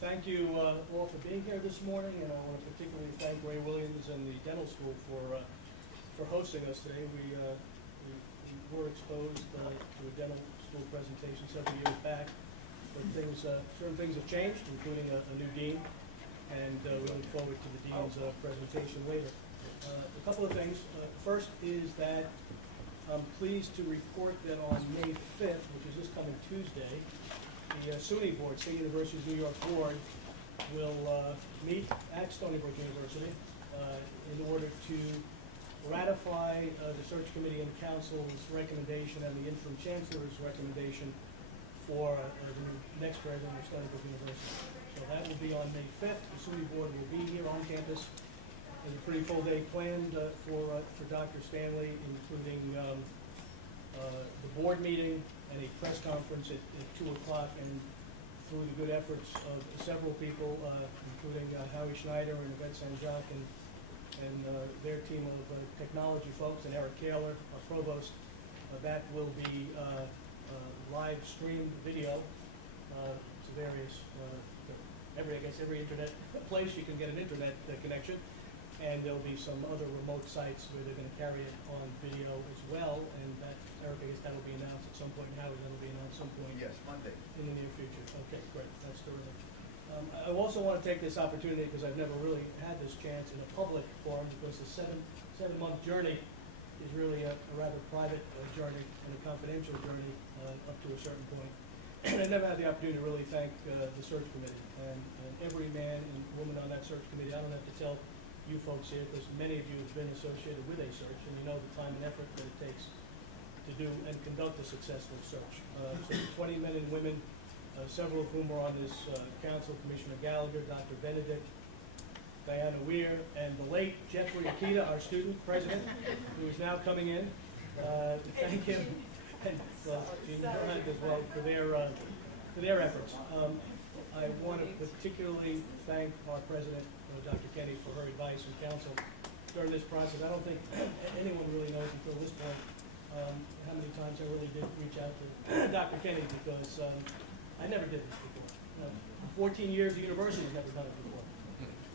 Thank you all for being here this morning, and I want to particularly thank Ray Williams and the dental school for hosting us today. We were exposed to a dental school presentation several years back, but certain things have changed, including a new dean, and we look forward to the dean's presentation later. A couple of things. First is that I'm pleased to report that on May 5th, which is this coming Tuesday, the SUNY Board, State University of New York Board, will meet at Stony Brook University in order to ratify the search committee and council's recommendation and the interim chancellor's recommendation for the next president of Stony Brook University. So that will be on May 5th. The SUNY Board will be here on campus. There's a pretty full day planned for Dr. Stanley, including the board meeting and a press conference at 2 o'clock, and through the good efforts of several people, including Howie Schneider and Yvette Sanjak and their team of technology folks, and Eric Kaler, our provost, that will be live streamed video to various, every internet place you can get an internet connection. And there'll be some other remote sites where they're going to carry it on video as well, and that, Eric, I guess that'll be announced at some point. Howard, that'll be announced at some point. Yes, Monday. In the near future. Okay, great. That's terrific. I also want to take this opportunity, because I've never really had this chance in a public forum, because the seven-month journey is really a rather private journey and a confidential journey up to a certain point. And I never had the opportunity to really thank the search committee and every man and woman on that search committee. I don't have to tell you folks here, because many of you have been associated with a search, and you know the time and effort that it takes to do and conduct a successful search. So 20 men and women, several of whom are on this council: Commissioner Gallagher, Dr. Benedict, Diana Weir, and the late Jeffrey Akita, our student president, who is now coming in. Thank him, and Gene Durant as well, for their efforts. I want to particularly thank our president, Dr. Kenny, for her advice and counsel during this process. I don't think anyone really knows until this point how many times I really did reach out to Dr. Kenny, because I never did this before. 14 years of university, I've never done it before.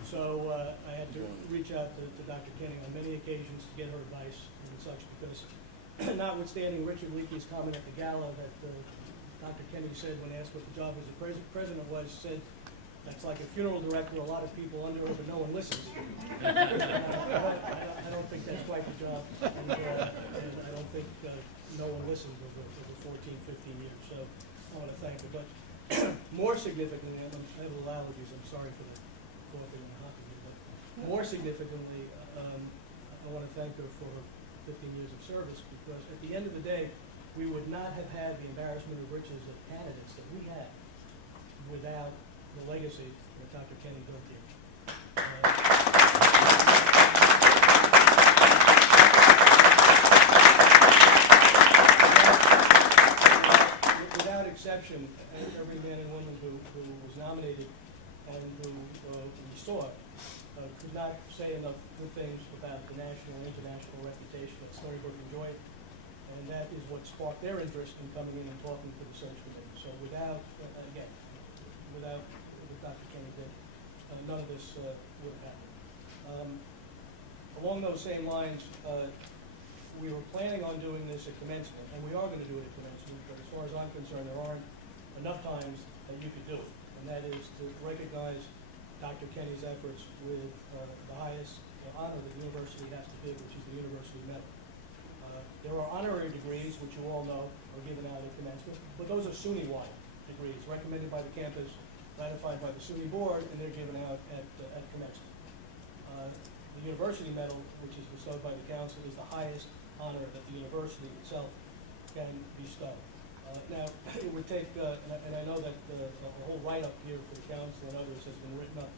So I had to reach out to Dr. Kenny on many occasions to get her advice and such, because notwithstanding Richard Leakey's comment at the gala that Dr. Kenny said when asked what the job as a president was, said, "That's like a funeral director, a lot of people under it, but no one listens." I don't think that's quite the job, and I don't think no one listens over 14, 15 years. So I want to thank her. But more significantly, I have a little allergies. I'm sorry for the coughing and hopping here. But more significantly, I want to thank her for her 15 years of service, because at the end of the day, we would not have had the embarrassment of riches of candidates that we had without the legacy that Dr. Kenny built here. Without exception, every man and woman who was nominated and who we saw could not say enough good things about the national and international reputation that Stony Brook enjoyed, and that is what sparked their interest in coming in and talking to the search committee. So without what Dr. Kenny did, none of this would have happened. Along those same lines, we were planning on doing this at commencement, and we are going to do it at commencement, but as far as I'm concerned, there aren't enough times that you could do it, and that is to recognize Dr. Kenny's efforts with the highest honor the university has to give, which is the University Medal. There are honorary degrees, which you all know are given out at commencement, but those are SUNY-wide degrees recommended by the campus, ratified by the SUNY board, and they're given out at commencement. The University Medal, which is bestowed by the council, is the highest honor that the university itself can bestow. Now, it would take, and I know that the whole write-up here for the council and others has been written up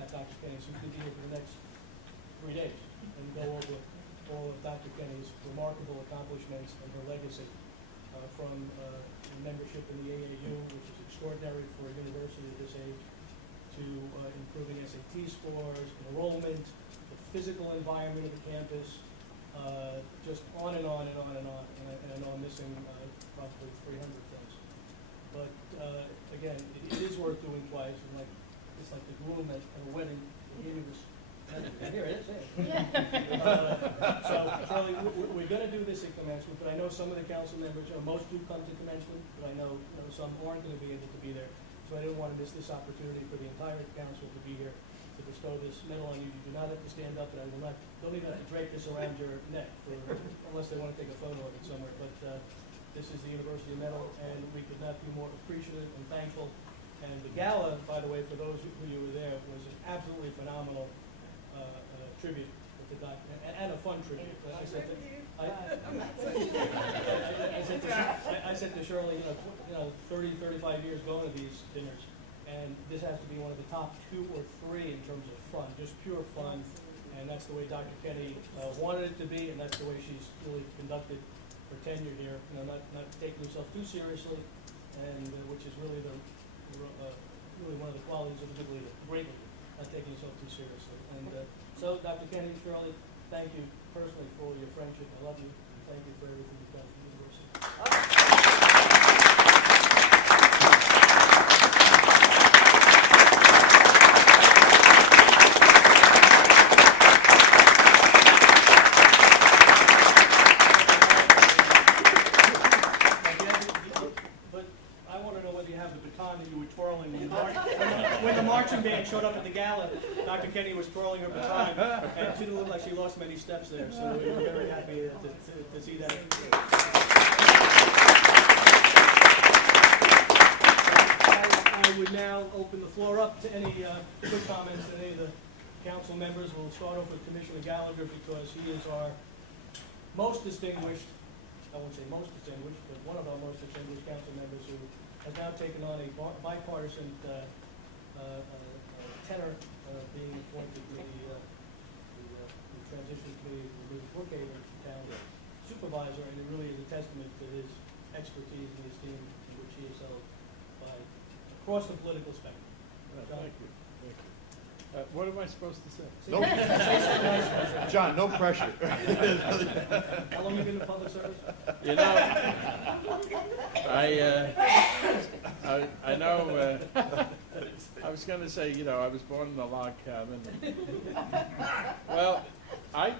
at Dr. Kenny, so we could be here for the next 3 days and go over all of Dr. Kenny's remarkable accomplishments and her legacy, from membership in the AAU, which is extraordinary for a university at this age, to improving SAT scores, enrollment, the physical environment of the campus, just on and on and on and on. And I know I'm missing probably 300 things. But again, it is worth doing twice. And like it's like the groom at a wedding, he gave me this, here it is, Yeah. So, Charlie, we're gonna do this at commencement, but I know some of the council members, most do come to commencement, but I know, some aren't gonna be able to be there. So I didn't wanna miss this opportunity for the entire council to be here to bestow this medal on you. You do not have to stand up, and I will not, don't even have to drape this around your neck unless they wanna take a photo of it somewhere, but, this is the university medal, and we could not be more appreciative and thankful. And the gala, by the way, for those who you were there, was an absolutely phenomenal tribute to Doc, and a fun tribute. I said to Shirley, 30, 35 years going to these dinners, and this has to be one of the top 2 or 3 in terms of fun, just pure fun. And that's the way Dr. Kenny wanted it to be, and that's the way she's really conducted her tenure here. Not taking herself too seriously, and which is really really one of the qualities of a good leader. Great leader, not taking yourself too seriously. And so, Dr. Kenny, Shirley, thank you personally for your friendship. I love you, and thank you for everything you've done for the university. But I want to know whether you have the baton that you were twirling when the marching band showed up at the gala. Dr. Kenny was twirling her baton, and she didn't look like she lost many steps there, so we were very happy to see that. I would now open the floor up to any quick comments that any of the council members. We'll start off with Commissioner Gallagher, because he is our most distinguished, I won't say most distinguished, but one of our most distinguished council members, who has now taken on a bipartisan tenor, being appointed to the transition committee to the Brookhaven town supervisor, and it really is a testament to his expertise and his team, in which he is held by across the political spectrum. Thank you. What am I supposed to say? No, John, no pressure. How long have you been in public service? I know, I was going to say, I was born in a log cabin. Well, I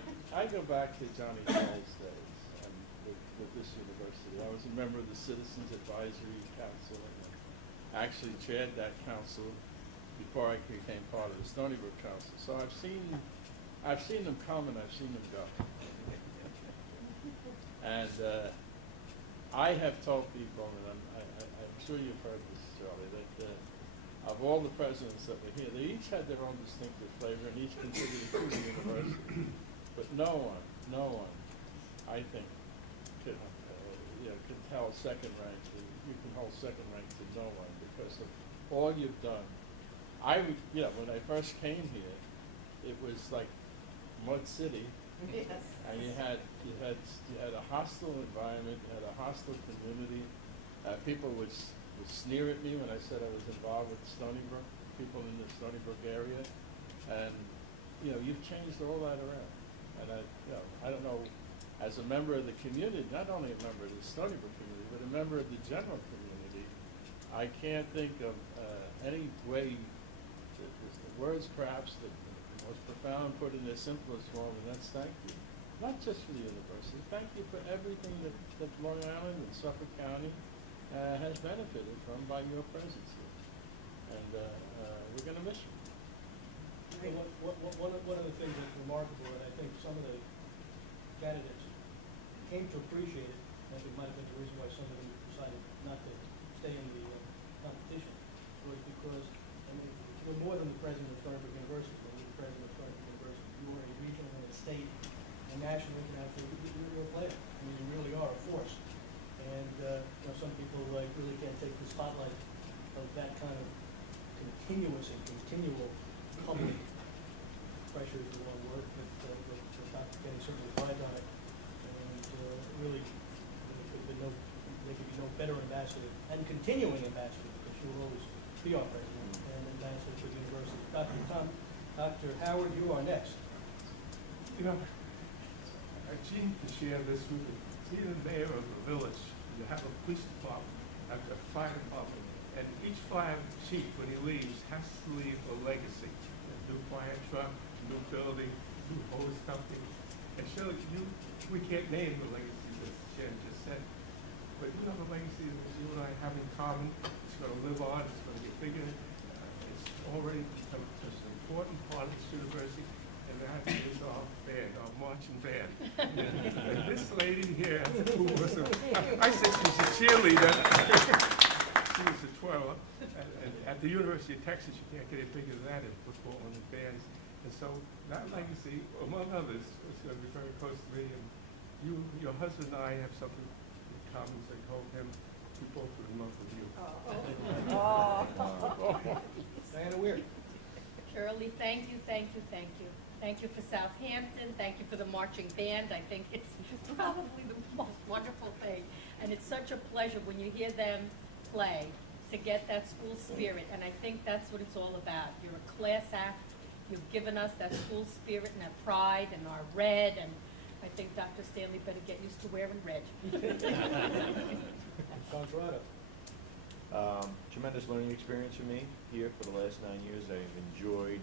go back to Johnny Hall's days with this university. I was a member of the Citizens Advisory Council, and actually chaired that council before I became part of the Stony Brook Council. So I've seen them come and I've seen them go. And I have told people, and I'm sure you've heard this, Charlie, that of all the presidents that were here, they each had their own distinctive flavor and each contributed to the university. But no one, I think, could tell second rank. You can hold second rank to no one because of all you've done. When I first came here, it was like Mud City, Yes. and you had a hostile environment, you had a hostile community. People would sneer at me when I said I was involved with Stony Brook, people in the Stony Brook area, and you've changed all that around. And I don't know, as a member of the community, not only a member of the Stony Brook community, but a member of the general community, I can't think of any way. The words perhaps the most profound put in their simplest form, and that's thank you. Not just for the university, thank you for everything that Long Island and Suffolk County has benefited from by your presence here. And we're going to miss you. One of the things that's remarkable, and I think some of the candidates came to appreciate it, I think might have been the reason why some of them decided not to stay in the competition, was because, you're more than the president of Stony Brook University. When you're the president of Stony Brook University, you are a regional and a state and national international. You're a player. I mean, you really are a force. And some people really can't take the spotlight of that kind of continuous and continual public pressure is the wrong word, but Dr. Kenny certainly thrived on it. And really, there could be no better ambassador and continuing ambassador, because she will always be our president and ambassador to the university. Dr. Howard, you are next. I seem to share this with the mayor of the village. You have a police department, have a fire department, And each fire chief, when he leaves, has to leave a legacy. A new fire truck, new building, new hose company. And Shirley, we can't name the legacy that Jen just said, but you have a legacy that you and I have in common. It's going to live on, it's going to get bigger. It's already become such an important part of this university, and that is our band, our marching band. And this lady here, who was I said she was a cheerleader. She was a twirler. And at the University of Texas, you can't get it bigger than that in football and in bands. And so that legacy, among others, is going to be very close to me. And your husband and I have something in common. As I told him, we both were in love with you. Diana Weir. Shirley, thank you, thank you, thank you. Thank you for Southampton, thank you for the marching band. I think it's probably the most wonderful thing. And it's such a pleasure when you hear them play to get that school spirit. And I think that's what it's all about. You're a class act. You've given us that school spirit and that pride and our red. And I think Dr. Stanley better get used to wearing red. John Torado. Tremendous learning experience for me here for the last 9 years. I've enjoyed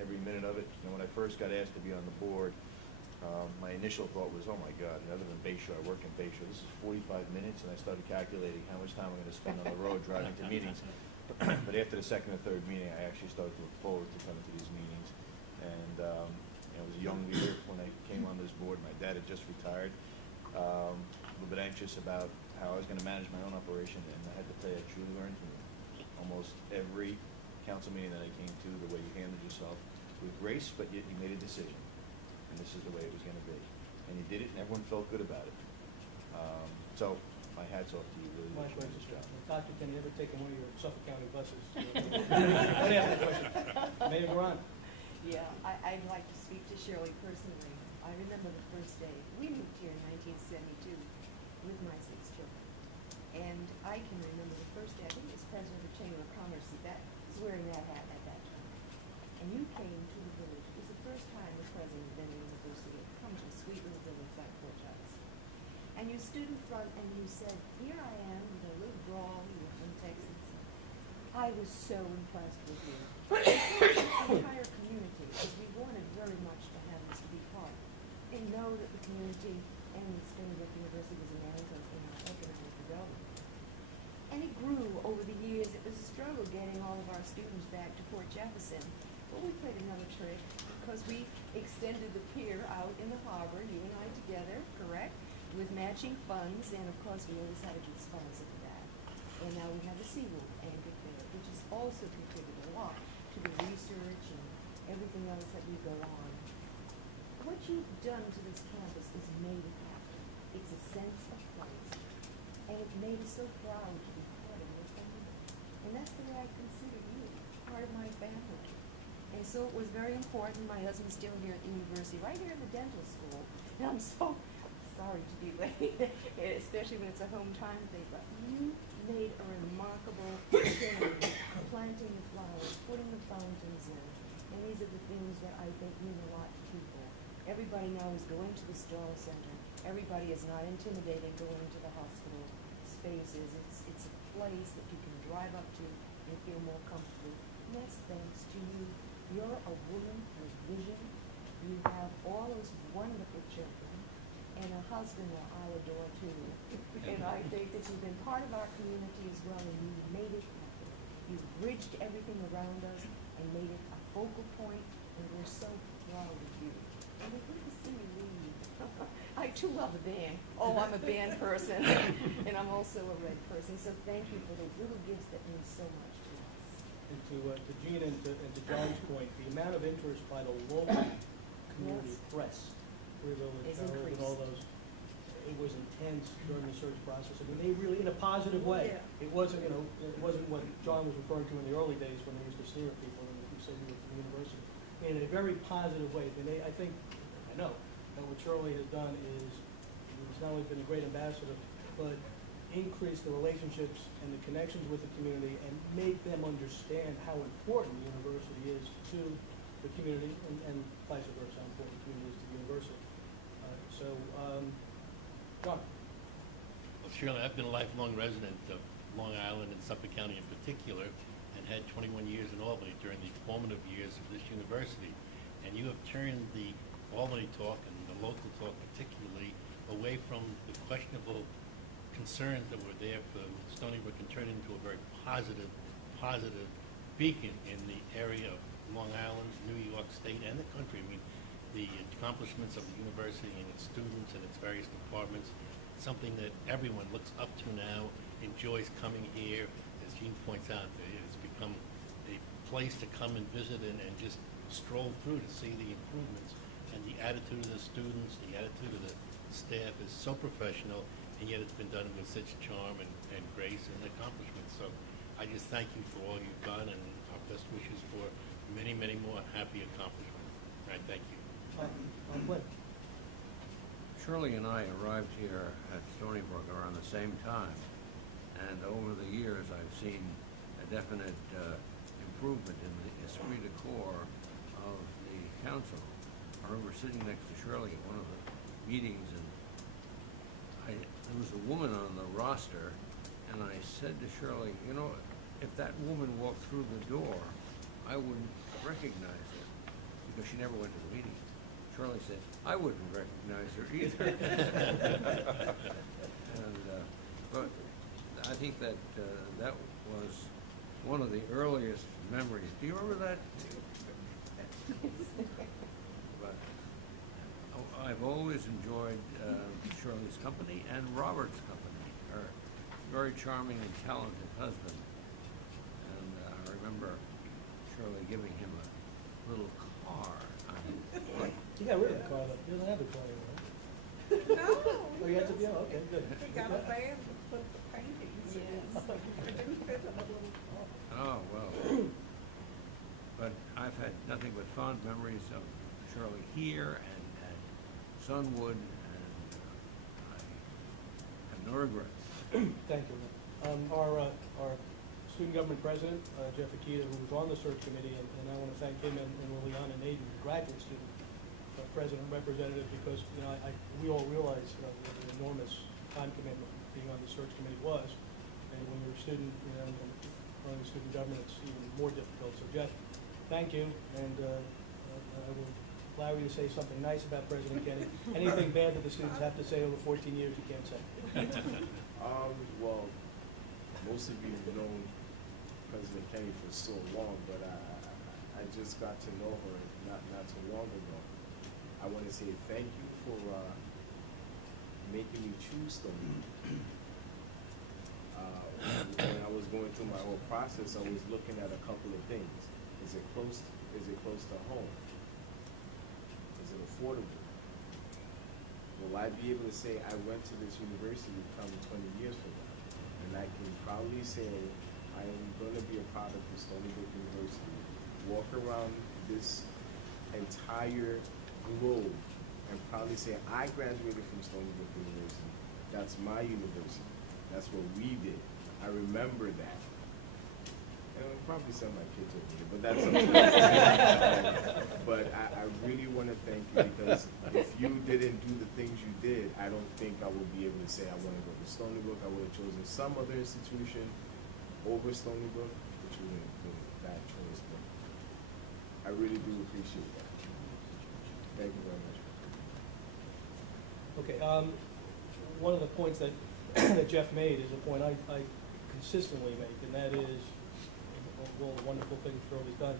every minute of it. And when I first got asked to be on the board, my initial thought was, oh my God, other than Bayshore, I work in Bayshore, this is 45 minutes, and I started calculating how much time I'm going to spend on the road driving to meetings. But after the second or third meeting, I actually started to look forward to coming to these meetings. And I was a young leader when I came on this board. My dad had just retired. A little bit anxious about how I was going to manage my own operation, and I had to tell you, I truly learned from almost every council meeting that I came to, the way you handled yourself with grace, but yet you made a decision. And this is the way it was going to be. And you did it, and everyone felt good about it. So my hat's off to you, really. My did a tremendous question. job. Doctor, can you ever take one of your Suffolk County buses? Let me ask you a question. Mayor Moran. Yeah, I'd like to speak to Shirley personally. I remember the first day. We moved here in 1972 with my 6 children. And I can remember the first day, I think it was President of the Chamber of Commerce that was wearing that hat at that time. And you came to the village. It was the first time the president of any university had come to a sweet little village like Port Charles. And you stood in front and you said, here I am with a little brawl, you were from Texas. I was so impressed with you. The entire community, because we wanted very much to have this to be part. And know that the community and Stony Brook University was an anchor in our economic development. And it grew over the years. It was a struggle getting all of our students back to Port Jefferson. But we played another trick because we extended the pier out in the harbor, you and I together, correct, with matching funds, and of course we always had a good sponsor for that. And now we have the SeaWorld anchored there, which has also contributed a lot to the research and everything else that we go on. What you've done to this campus is made it happen. It's a sense of place. And it made us so proud to be part of your family. And that's the way I consider you, part of my family. And so it was very important. My husband's still here at the university, right here in the dental school. And I'm so sorry to be late, especially when it's a home time thing. But you made a remarkable thing, planting the flowers, putting the fountains in. And these are the things that I think mean a lot to people. Everybody now is going to the Starr Center. Everybody is not intimidated going to the hospital spaces. It's a place that you can drive up to and feel more comfortable. And that's thanks to you. You're a woman with vision. You have all those wonderful children and a husband that I adore too. And I think that you've been part of our community as well, and you made it happen. You've bridged everything around us and made it a focal point, and we're so proud of you. And we're good to see you leave. I too love the band. Oh, I'm a band person, and I'm also a red person. So thank you for those little gifts that mean so much to us. And to Gene and to John's point, the amount of interest by the local community press, Free Village, It's Herald, and increased. all those, it was intense during the search process. I mean, they really, in a positive way. Yeah. It wasn't, it wasn't what John was referring to in the early days when they used to sneer at people and you said you were from the university. In a very positive way. And I think, I know, that what Shirley has done is, he's not only been a great ambassador, but increase the relationships and the connections with the community and make them understand how important the university is to the community and vice versa, how important the community is to the university. John. Well, Shirley, I've been a lifelong resident of Long Island and Suffolk County in particular, and had 21 years in Albany during the formative years of this university. And you have turned the Albany talk and the local talk particularly away from the questionable concerns that were there for Stony Brook and turned into a very positive beacon in the area of Long Island, New York State, and the country. I mean, the accomplishments of the university and its students and its various departments, something that everyone looks up to now, enjoys coming here. As Gene points out, it has become a place to come and visit and just stroll through to see the improvements. And the attitude of the students, the attitude of the staff is so professional, and yet it's been done with such charm and grace and accomplishment. So I just thank you for all you've done, and our best wishes for many, many more happy accomplishments. And thank you. Flynn. Shirley and I arrived here at Stony Brook around the same time, and over the years I've seen a definite improvement in the esprit de corps of the council. I remember sitting next to Shirley at one of the meetings, and there was a woman on the roster, and I said to Shirley, you know, if that woman walked through the door, I wouldn't recognize her, because she never went to the meeting. Shirley said, I wouldn't recognize her either. But I think that that was one of the earliest memories. Do you remember that? But I've always enjoyed Shirley's company and Robert's company, her very charming and talented husband. And I remember Shirley giving him a little car. He got rid of the car, though. He doesn't have the car anymore. No. Oh, you had to be, oh, okay, good. He got a van with the paintings in it. It didn't fit in a little car. Oh, well. But I've had nothing but fond memories of Shirley here and at Sunwood, and I have no regrets. Thank you. Our student government president, Jeff Akita, who was on the search committee, and I want to thank him and Liliana Naden, the graduate student president representative, because, you know, we all realize the enormous time commitment being on the search committee was, and when you're a student, you know, and running student government, it's even more difficult. So Jeff, thank you, and I will allow you to say something nice about President Kenny. Anything bad that the students have to say over 14 years, you can't say. Well, most of you have known President Kenny for so long, but I just got to know her not too long ago. I want to say thank you for making me choose Stony Brook. When I was going through my whole process, I was looking at a couple of things. Is it close to home? Is it affordable? Will I be able to say I went to this university come 20 years from now? And I can proudly say I am going to be a product of Stony Brook University. Walk around this entire globe and proudly say I graduated from Stony Brook University. That's my university. That's what we did. I remember that. And I'll probably send my kids over here, but that's okay. But I really want to thank you, because if you didn't do the things you did, I don't think I would be able to say I want to go to Stony Brook. I would have chosen some other institution over Stony Brook, which would have been a bad choice. But I really do appreciate that. Thank you very much. Okay, one of the points that that Jeff made is a point I consistently make, and that is, all the wonderful things Shirley's done.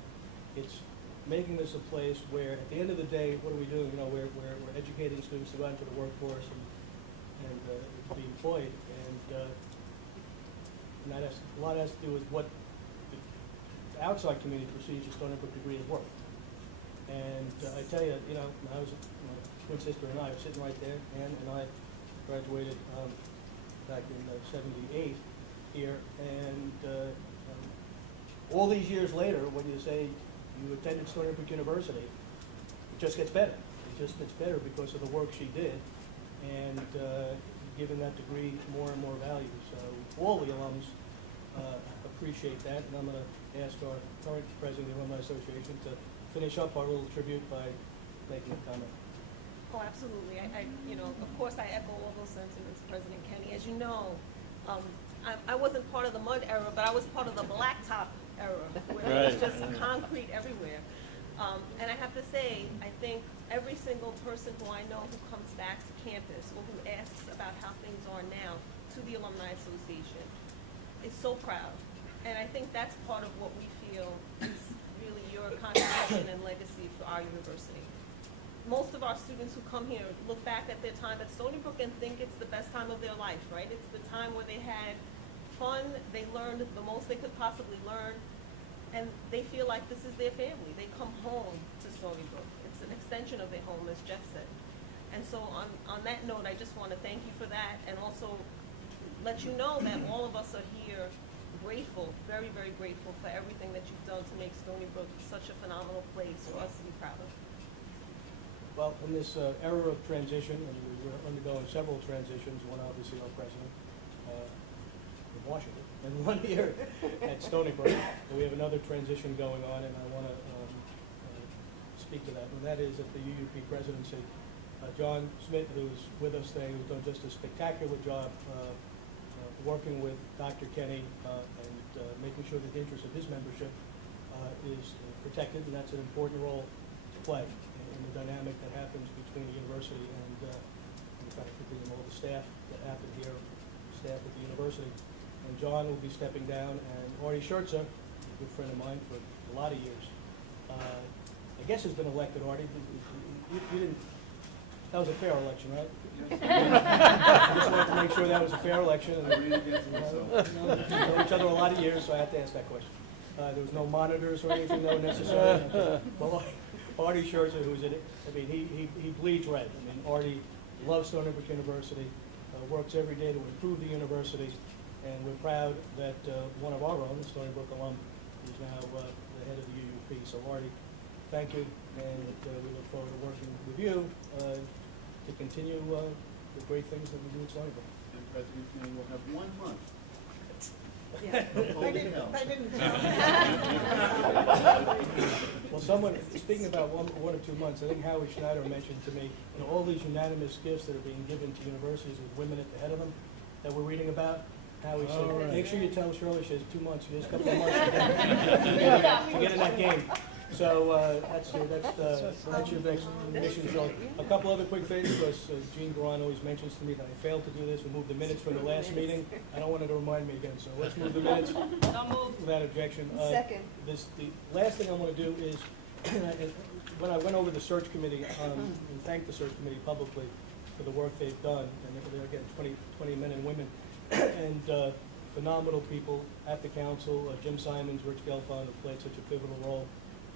It's making this a place where, at the end of the day, what are we doing? You know, we're educating students to go out into the workforce and to be employed, and that has, a lot has to do with what the outside community perceives a Stony Brook degree is worth. And I tell you, you know, I was, my twin sister and I were sitting right there, Ann and I graduated back in '78 here, and all these years later, when you say you attended Stony Brook University, it just gets better. It just gets better because of the work she did, and giving that degree more and more value. So all the alums appreciate that, and I'm going to ask our current president of the Alumni Association to finish up our little tribute by making a comment. Oh, absolutely. You know, of course, I echo all those sentiments, President Kenny. As you know, I wasn't part of the mud era, but I was part of the blacktop era, where it was Right. just concrete everywhere. And I have to say, I think every single person who I know who comes back to campus or who asks about how things are now to the Alumni Association is so proud. And I think that's part of what we feel is really your contribution and legacy for our university. Most of our students who come here look back at their time at Stony Brook and think it's the best time of their life, right? It's the time where they had fun, they learned the most they could possibly learn, and they feel like this is their family. They come home to Stony Brook. It's an extension of their home, as Jeff said. And so on that note, I just want to thank you for that, and also let you know that all of us are here grateful, very, very grateful for everything that you've done to make Stony Brook such a phenomenal place for us to be proud of. Well, in this era of transition, and we're undergoing several transitions, one obviously our president in Washington, and one here at Stony Brook. And we have another transition going on, and I want to speak to that, and that is at the UUP presidency. John Smith, who's with us today, who's done just a spectacular job working with Dr. Kenny and making sure that the interest of his membership is protected, and that's an important role to play in the dynamic that happens between the university and in fact, between all the staff that happen here, staff at the university. And John will be stepping down, and Artie Schertzer, a good friend of mine for a lot of years, I guess has been elected. Artie, you didn't, that was a fair election, right? I just wanted to make sure that was a fair election. And, we know each other a lot of years, so I had to ask that question. There was no monitors or anything though necessary. Well, Artie Schertzer, who's in it, I mean, he bleeds red. I mean, Artie loves Stony Brook University, works every day to improve the university, and we're proud that one of our own, the Stony Brook alum, is now the head of the UUP. So Artie, thank you, and we look forward to working with you to continue the great things that we do at Stony Brook. And President Kenny will have 1 month. Yeah. They didn't Well, someone, speaking about one or 2 months, I think Howie Schneider mentioned to me, all these unanimous gifts that are being given to universities with women at the head of them that we're reading about. Howie said, right. make sure you tell Shirley she has 2 months, she has a couple of months to get in that game. So that's your next mission, Shirley. A couple other quick things, because Jean Garan always mentions to me that I failed to do this. We moved the minutes from the last meeting. I don't want her to remind me again, so let's move the minutes without objection. Second. The last thing I want to do is, when I went over the search committee, and thanked the search committee publicly for the work they've done, and they're again 20 men and women, and phenomenal people at the council, Jim Simons, Rich Gelfond, who played such a pivotal role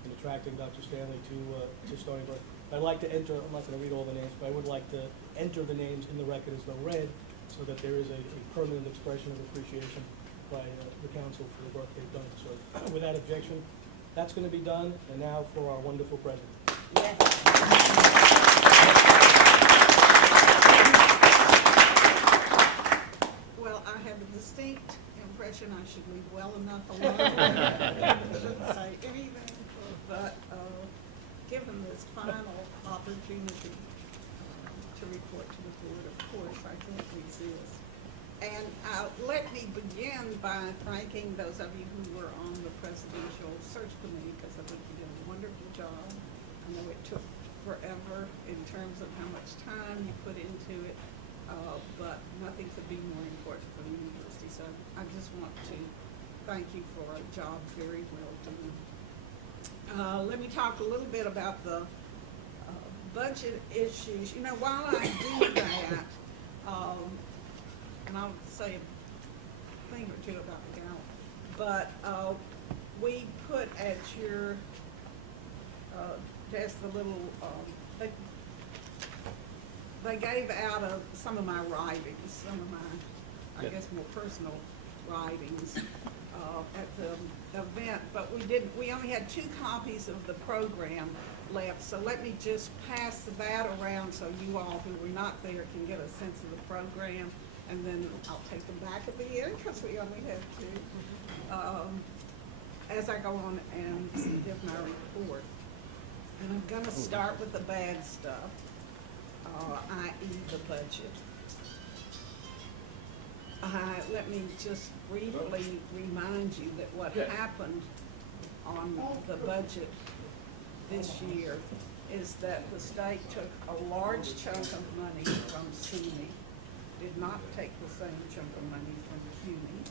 in attracting Dr. Stanley to Stony Brook. I'd like to enter, I'm not going to read all the names, but I would like to enter the names in the record as though read, so that there is a permanent expression of appreciation by the council for the work they've done. So without objection, that's going to be done, and now for our wonderful president. Well, I have a distinct impression I should leave well enough alone. I shouldn't say anything, but given this final opportunity to report to the board, of course, I can't resist. And let me begin by thanking those of you who were on the presidential search committee, because I think you did a wonderful job. I know it took forever in terms of how much time you put into it, but nothing could be more important for the university. So I just want to thank you for a job very well done. Let me talk a little bit about the budget issues. You know, while I do that, and I'll say a thing or two about the gallery, but we put at your desk the little, they gave out some of my writings, some of my, I guess, more personal writings at the event, but we only had 2 copies of the program left, so let me just pass that around so you all who were not there can get a sense of the program, and then I'll take them back at the end because we only have 2 as I go on and give my report. And I'm going to start with the bad stuff, i.e. the budget. Let me just briefly remind you that what Yeah. happened on the budget this year is that the state took a large chunk of money from SUNY, did not take the same chunk of money from CUNY.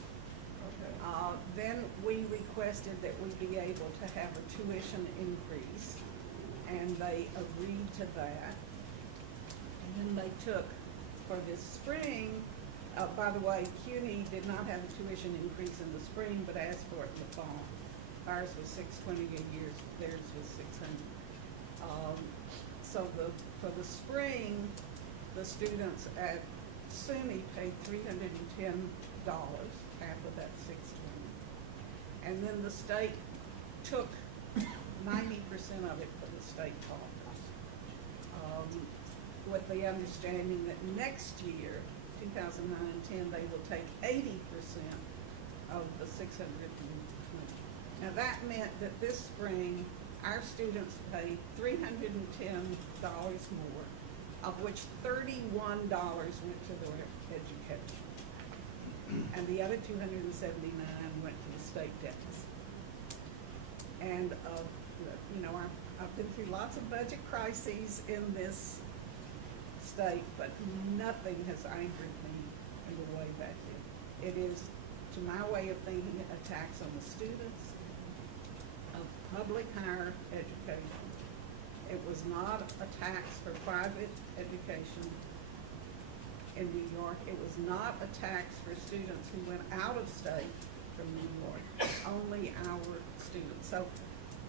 Then we requested that we be able to have a tuition increase, and they agreed to that. And then they took, for this spring, by the way, CUNY did not have a tuition increase in the spring, but asked for it in the fall. Ours was $620 a year, theirs was $600. So for the spring, the students at SUNY paid $310, half of that $620. And then the state took 90% of it for the state coffers, with the understanding that next year, 2009 and 10, they will take 80% of the $620. Now that meant that this spring, our students paid $310 more, of which $31 went to their education. And the other $279 went to the state deficit. And, you know, I've been through lots of budget crises in this state, but nothing has angered me in the way that did. It is, to my way of thinking, a tax on the students of public higher education. It was not a tax for private education in New York. It was not a tax for students who went out of state from New York, only our students. So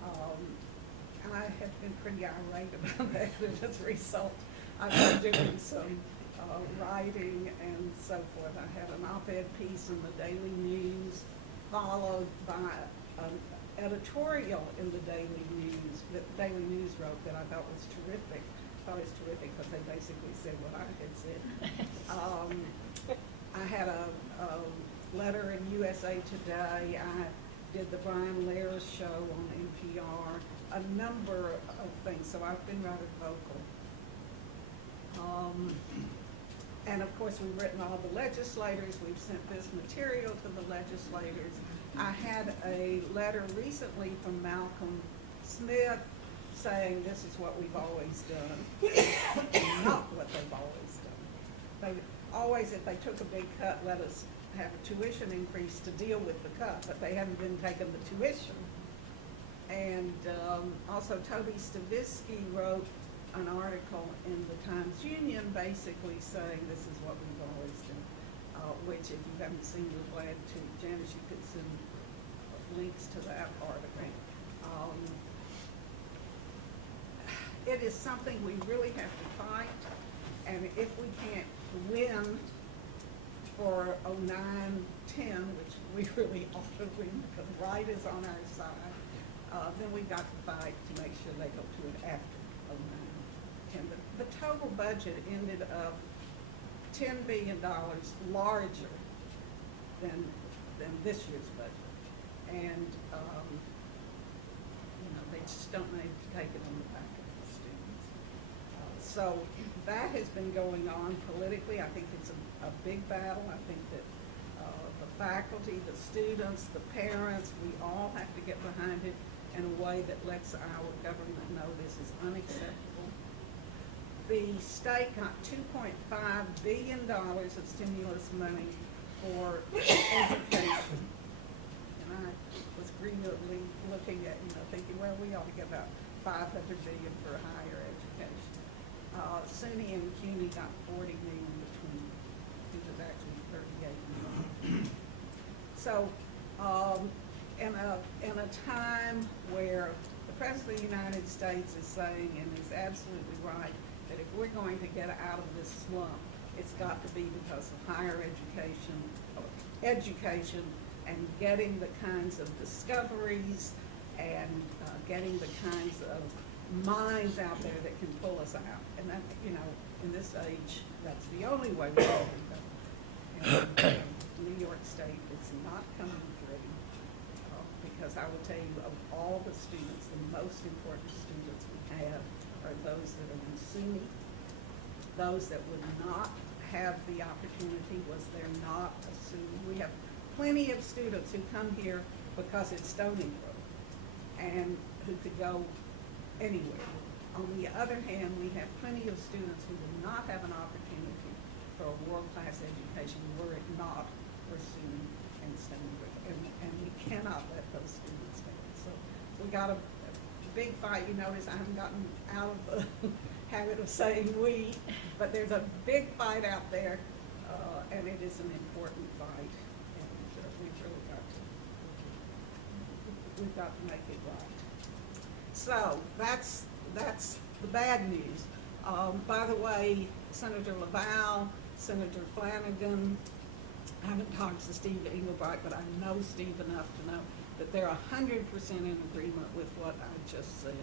I have been pretty irate about that as a result. I've been doing some writing and so forth. I had an op-ed piece in the Daily News, followed by an editorial in the Daily News that the Daily News wrote that I thought was terrific. I thought it was terrific because they basically said what I had said. I had a letter in USA Today. I did the Brian Lehrer show on NPR, a number of things, so I've been rather vocal. And of course, we've written all the legislators. We've sent this material to the legislators. I had a letter recently from Malcolm Smith saying this is what we've always done, not what they've always done. They always, if they took a big cut, let us have a tuition increase to deal with the cut, but they haven't been taking the tuition. And also Toby Stavisky wrote an article in the Times-Union basically saying this is what we've always done, which if you haven't seen, we're glad to. Janice, you could send links to that article. It is something we really have to fight, and if we can't win for 09-10, which we really ought to win because right is on our side, then we've got to fight to make sure they go to it after 09-10. The total budget ended up $10 billion larger than this year's budget. And, you know, they just don't need to take it on the back of the students. So that has been going on politically. I think it's a big battle. I think that the faculty, the students, the parents, we all have to get behind it in a way that lets our government know this is unacceptable. The state got $2.5 billion of stimulus money for education. And I was greedily looking at, you know, thinking, well, we ought to get about $500 billion for higher education. SUNY and CUNY got $40 million between, it was actually 38 million. So, in a time where the President of the United States is saying, and is absolutely right, that if we're going to get out of this slump, it's got to be because of higher education and getting the kinds of discoveries and getting the kinds of minds out there that can pull us out. And that, you know, in this age, that's the only way we can do that. And New York State is not coming through because I will tell you, of all the students, the most important students we have are those that are in SUNY, those that would not have the opportunity was they're not a student. We have plenty of students who come here because it's Stony Brook and who could go anywhere. On the other hand, we have plenty of students who do not have an opportunity for a world-class education were it not for student in Stony Brook. And we cannot let those students down. So we got a big fight. You notice I haven't gotten out of the habit of saying we, but there's a big fight out there, and it is an important fight. And we've really got to make it right. So that's the bad news. By the way, Senator LaValle, Senator Flanagan, I haven't talked to Steve Engelbright, but I know Steve enough to know that they're 100% in agreement with what I just said,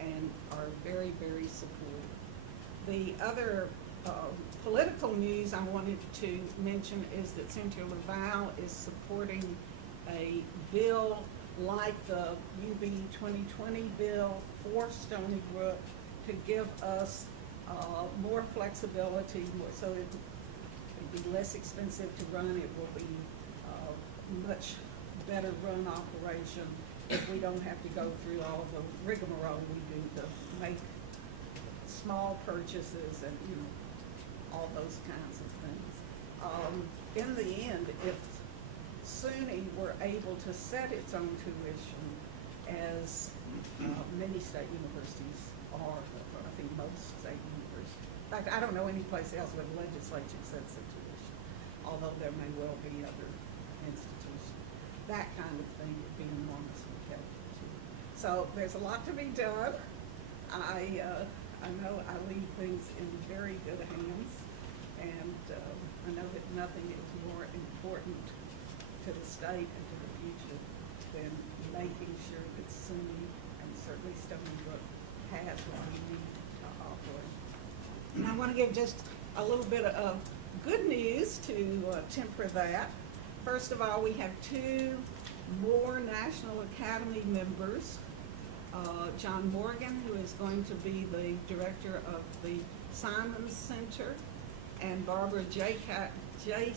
and are very, very supportive. The other political news I wanted to mention is that Senator LaValle is supporting a bill like the UB 2020 bill for Stony Brook to give us more flexibility, so it'd be less expensive to run. It will be much better run operation if we don't have to go through all the rigmarole we do to make small purchases and, you know, all those kinds of things. In the end, if SUNY were able to set its own tuition, as many state universities are, I think most state universities. In fact, I don't know any place else where the legislature sets the tuition, although there may well be other institutions. That kind of thing would be enormously helpful too. So there's a lot to be done. I know I leave things in very good hands, and I know that nothing is more important to the state and to the future than making sure that SUNY and certainly Stony Brook has what we need to operate. And I want to give just a little bit of good news to temper that. First of all, we have 2 more National Academy members. John Morgan, who is going to be the director of the Simons Center, and Barbara Jacek, I can't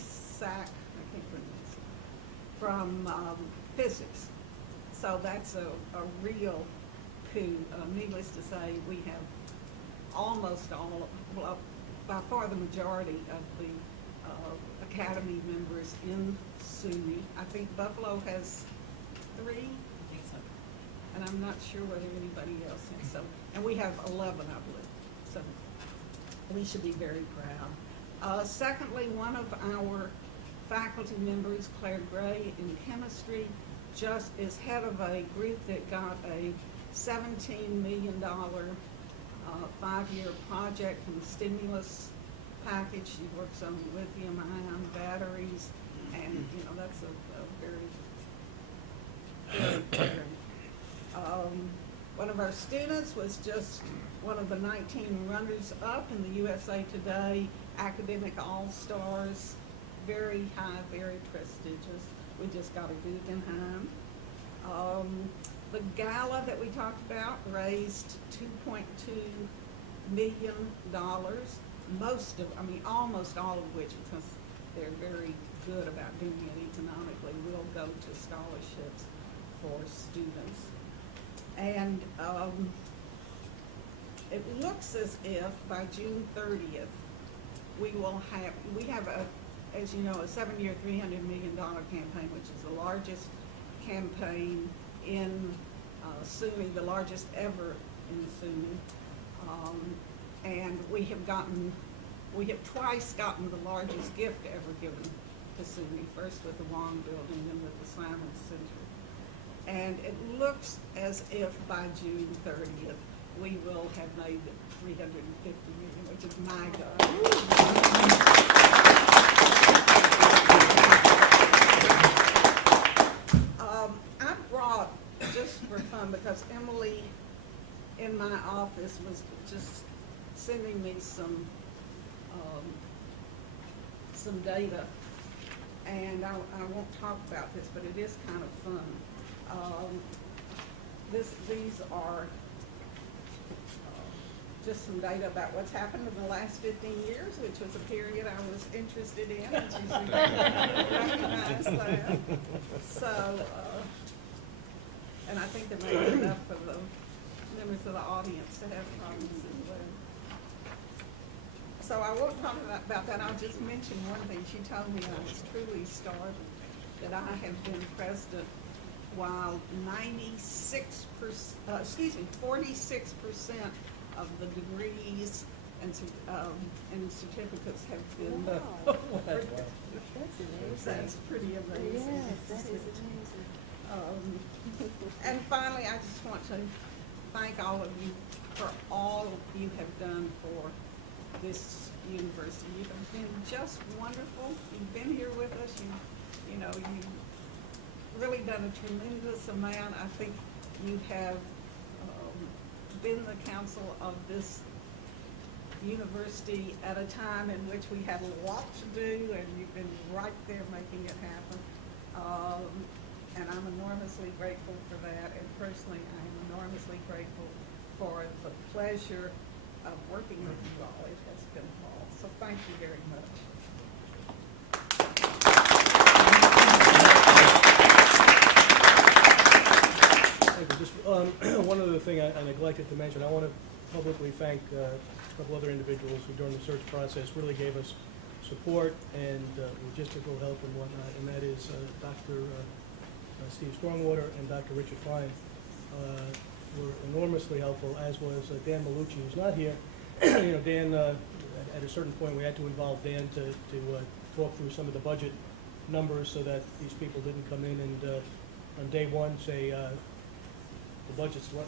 pronounce it, from physics. So that's a real coup. Needless to say, we have almost all, well, by far the majority of the Academy members in SUNY. I think Buffalo has 3. And I'm not sure whether anybody else is. So, and we have 11, I believe. So we should be very proud. Secondly, one of our faculty members, Claire Gray, in chemistry, just is head of a group that got a $17 million 5-year project from the stimulus package. She works on lithium-ion batteries, and you know that's a very program. One of our students was just one of the 19 runners-up in the USA Today Academic All-Stars. Very high, very prestigious. We just got a Guggenheim. The gala that we talked about raised $2.2 million. Almost all of which, because they're very good about doing it economically, will go to scholarships for students. And it looks as if by June 30th, we have as you know, a 7-year, $300 million campaign, which is the largest campaign in SUNY, the largest ever in SUNY. And we have twice gotten the largest gift ever given to SUNY, first with the Wong Building, then with the Simons Center. And it looks as if by June 30th, we will have made $350 million, which is my goal. I brought, just for fun, because Emily in my office was just sending me some data, and I won't talk about this, but it is kind of fun. These are just some data about what's happened in the last 15 years, which was a period I was interested in, and you should recognize that. So, and I think there may be enough for the members of the audience to have comments as well. So I won't talk about that. I'll just mention one thing. She told me, and I was truly startled, that I have been president while 46% of the degrees and certificates have been. Wow. That's amazing. That's pretty amazing. Yes, that is amazing. And finally, I just want to thank all of you for all you have done for this university. You have been just wonderful. You've been here with us. You've really done a tremendous amount. I think you have been the council of this university at a time in which we had a lot to do, and you've been right there making it happen. And I'm enormously grateful for that, and personally, I'm enormously grateful for the pleasure of working with you all. It has been all. So thank you very much. Just one other thing I neglected to mention. I want to publicly thank a couple other individuals who during the search process really gave us support and logistical help and whatnot, and that is Dr. Steve Strongwater and Dr. Richard Fine were enormously helpful, as was Dan Malucci, who's not here. Dan, at a certain point, we had to involve Dan to talk through some of the budget numbers so that these people didn't come in and on day one say, the budget's what?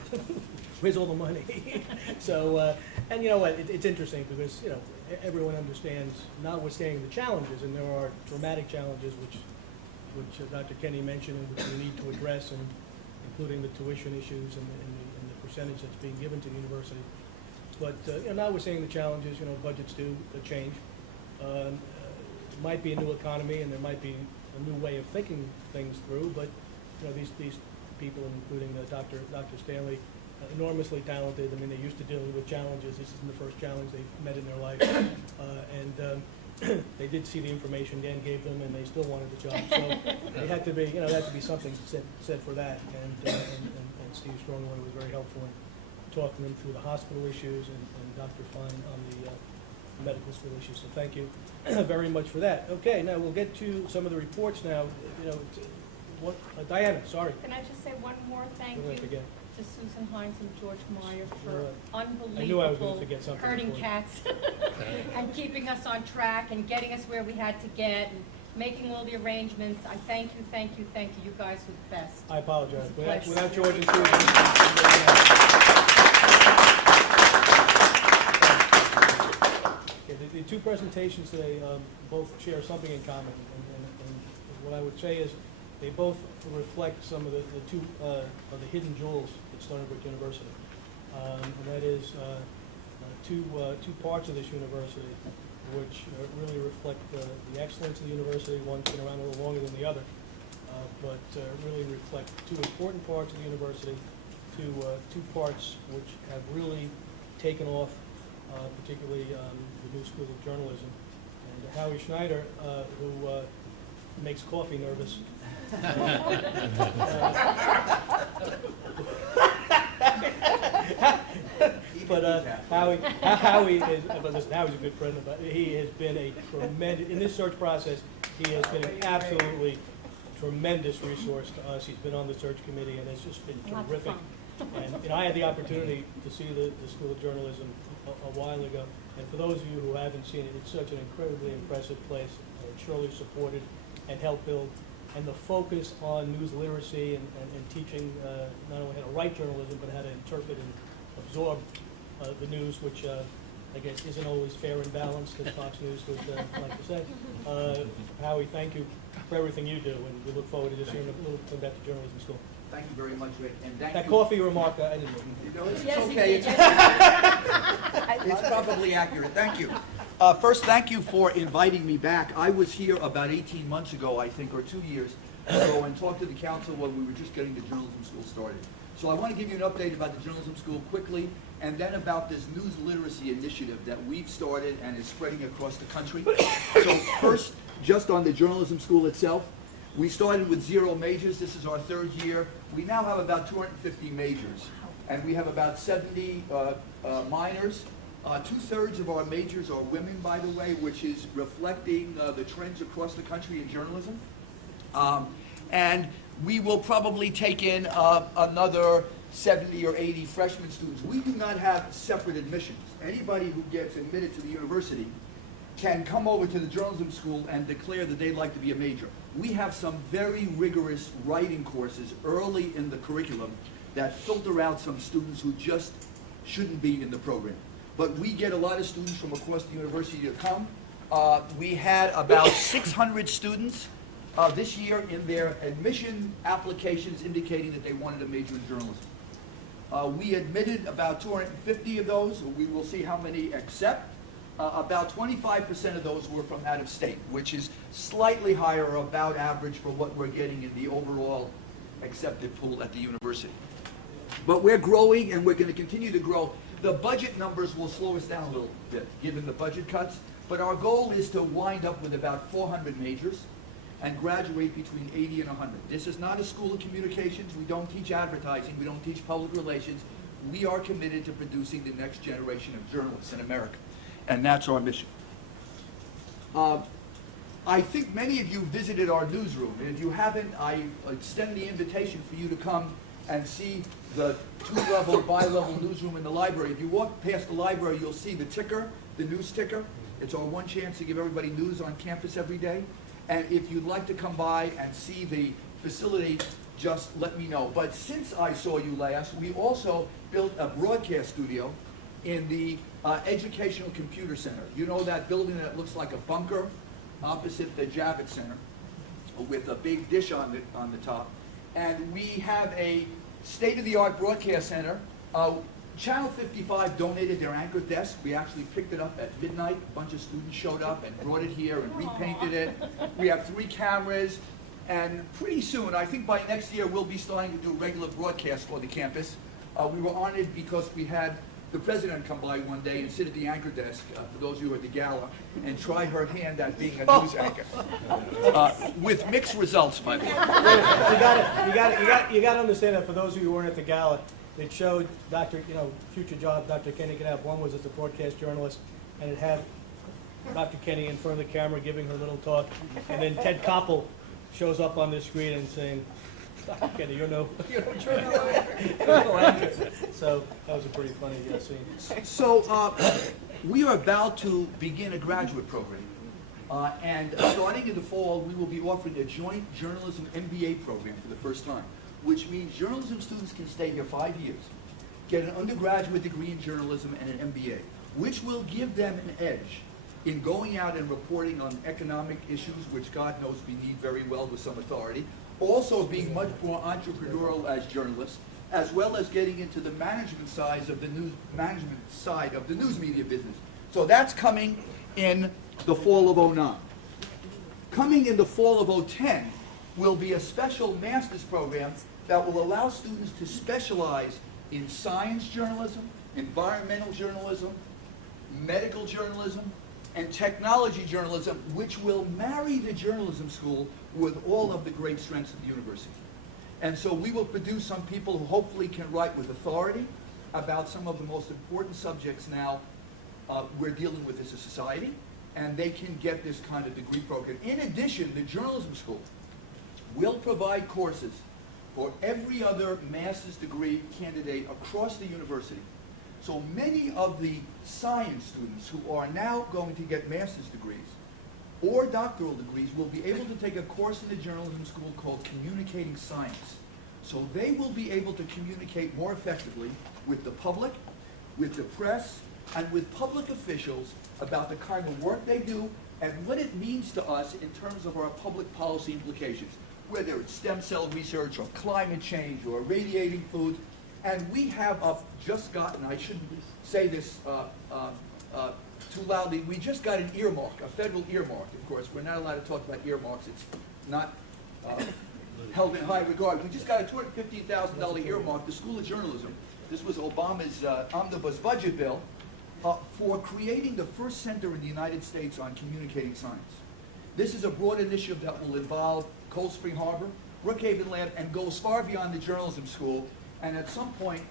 Where's all the money? So, and you know what? It's interesting because everyone understands, notwithstanding the challenges, and there are dramatic challenges which Dr. Kenny mentioned and which we need to address, and including the tuition issues and the percentage that's being given to the university. But notwithstanding the challenges, budgets do change. It might be a new economy, and there might be a new way of thinking things through. But these people, including Dr. Stanley, enormously talented. I mean, they're used to dealing with challenges. This isn't the first challenge they've met in their life, and they did see the information Dan gave them, and they still wanted the job. So it had to be, there had to be something said for that. And Steve Strongwater was very helpful in talking them through the hospital issues, and Dr. Fine on the medical school issues. So thank you very much for that. Okay, now we'll get to some of the reports now. Diana, sorry. Can I just say one more thank We're gonna you forget. to Susan Hines and George Meyer for I knew I was gonna unbelievable forget something herding important. cats and keeping us on track and getting us where we had to get and making all the arrangements. I thank you, thank you, thank you. You guys were the best. I apologize. It's a pleasure. Without George and Susan. Okay, the two presentations today both share something in common, and what I would say is they both reflect some of the two of the hidden jewels at Stony Brook University, and that is two parts of this university which really reflect the excellence of the university. One's been around a little longer than the other, but really reflect two important parts of the university, two parts which have really taken off, particularly the new School of Journalism. And Howie Schneider, who makes coffee nervous. But Howie is, but listen, Howie's a good friend of mine. He has been a tremendous, in this search process, he has been an absolutely tremendous resource to us. He's been on the search committee and has just been Lots of terrific. fun. And I had the opportunity to see the School of Journalism a while ago. And for those of you who haven't seen it, it's such an incredibly impressive place. Shirley supported and helped build. And the focus on news literacy and teaching not only how to write journalism, but how to interpret and absorb the news, which I guess isn't always fair and balanced, as Fox News would like to say. Howie, thank you for everything you do, and we look forward to just hearing a little bit about the journalism school. Thank you very much, Rick, and thank That you. coffee remark, I didn't know. No, it's Yes, he okay. did. It's probably accurate. Thank you. First, thank you for inviting me back. I was here about 18 months ago, I think, or 2 years ago, and talked to the council when we were just getting the journalism school started. So I want to give you an update about the journalism school quickly. and then about this news literacy initiative that we've started and is spreading across the country. So first, just on the journalism school itself, we started with 0 majors. This is our 3rd year. We now have about 250 majors, and we have about 70 minors. 2/3 of our majors are women, by the way, which is reflecting the trends across the country in journalism. And we will probably take in another 70 or 80 freshman students. We do not have separate admissions. Anybody who gets admitted to the university can come over to the journalism school and declare that they'd like to be a major. We have some very rigorous writing courses early in the curriculum that filter out some students who just shouldn't be in the program. But we get a lot of students from across the university to come. We had about 600 students this year in their admission applications indicating that they wanted a major in journalism. We admitted about 250 of those. We will see how many accept. About 25% of those were from out of state, which is slightly higher or about average for what we're getting in the overall accepted pool at the university. But we're growing, and we're going to continue to grow. The budget numbers will slow us down a little bit, given the budget cuts. But our goal is to wind up with about 400 majors and graduate between 80 and 100. This is not a school of communications. We don't teach advertising. We don't teach public relations. We are committed to producing the next generation of journalists in America. And that's our mission. I think many of you visited our newsroom. And if you haven't, I extend the invitation for you to come and see the 2-level, bi-level newsroom in the library. If you walk past the library, you'll see the ticker, the news ticker. It's our one chance to give everybody news on campus every day. And if you'd like to come by and see the facility, just let me know. But since I saw you last, we also built a broadcast studio in the Educational Computer Center. You know that building that looks like a bunker opposite the Javits Center with a big dish on the top. And we have a state-of-the-art broadcast center. Channel 55 donated their anchor desk. We actually picked it up at midnight. A bunch of students showed up and brought it here and repainted it. We have 3 cameras. And pretty soon, I think by next year, we'll be starting to do regular broadcasts for the campus. We were honored because we had the president come by one day and sit at the anchor desk, for those of you who are at the gala, and try her hand at being a news anchor. With mixed results, by the way. You got to understand that for those of you who weren't at the gala, it showed future job Dr. Kenny could have. One was as a broadcast journalist, and it had Dr. Kenny in front of the camera giving her little talk, and then Ted Koppel shows up on the screen and saying, Dr. Kenny, you're no anchor. So that was a pretty funny scene. So we are about to begin a graduate program. And starting in the fall, we will be offering a joint journalism MBA program for the first time, which means journalism students can stay here 5 years, get an undergraduate degree in journalism and an MBA, which will give them an edge in going out and reporting on economic issues, which God knows we need very well with some authority, also being much more entrepreneurial as journalists, as well as getting into the management side of the news media business. So that's coming in the fall of '09. Coming in the fall of '10 will be a special master's program that will allow students to specialize in science journalism, environmental journalism, medical journalism, and technology journalism, which will marry the journalism school with all of the great strengths of the university. And so we will produce some people who hopefully can write with authority about some of the most important subjects now we're dealing with as a society, and they can get this kind of degree program. In addition, the journalism school will provide courses for every other master's degree candidate across the university. So many of the science students who are now going to get master's degrees or doctoral degrees will be able to take a course in the journalism school called Communicating Science. So they will be able to communicate more effectively with the public, with the press, and with public officials about the kind of work they do and what it means to us in terms of our public policy implications, whether it's stem cell research or climate change or radiating food. And we have just gotten, I shouldn't say this too loudly, we just got an earmark, a federal earmark. Of course, we're not allowed to talk about earmarks. It's not held in high regard. We just got a $215,000 earmark, the School of Journalism, this was Obama's omnibus budget bill, for creating the first center in the United States on communicating science. This is a broad initiative that will involve Cold Spring Harbor, Brookhaven Lab, and goes far beyond the journalism school. And at some point,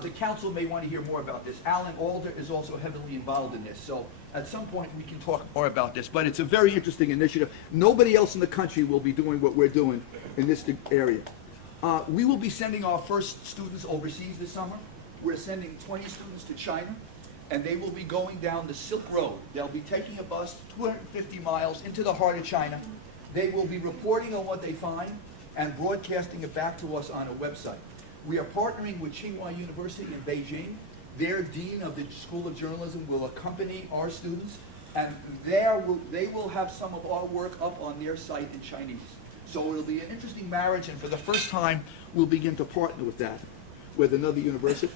the council may want to hear more about this. Alan Alder is also heavily involved in this. So at some point, we can talk more about this. But it's a very interesting initiative. Nobody else in the country will be doing what we're doing in this area. We will be sending our first students overseas this summer. We're sending 20 students to China, and they will be going down the Silk Road. They'll be taking a bus 250 miles into the heart of China. They will be reporting on what they find and broadcasting it back to us on a website. We are partnering with Tsinghua University in Beijing. Their dean of the School of Journalism will accompany our students, and they will have some of our work up on their site in Chinese. So it'll be an interesting marriage, and for the first time, we'll begin to partner with that, with another university.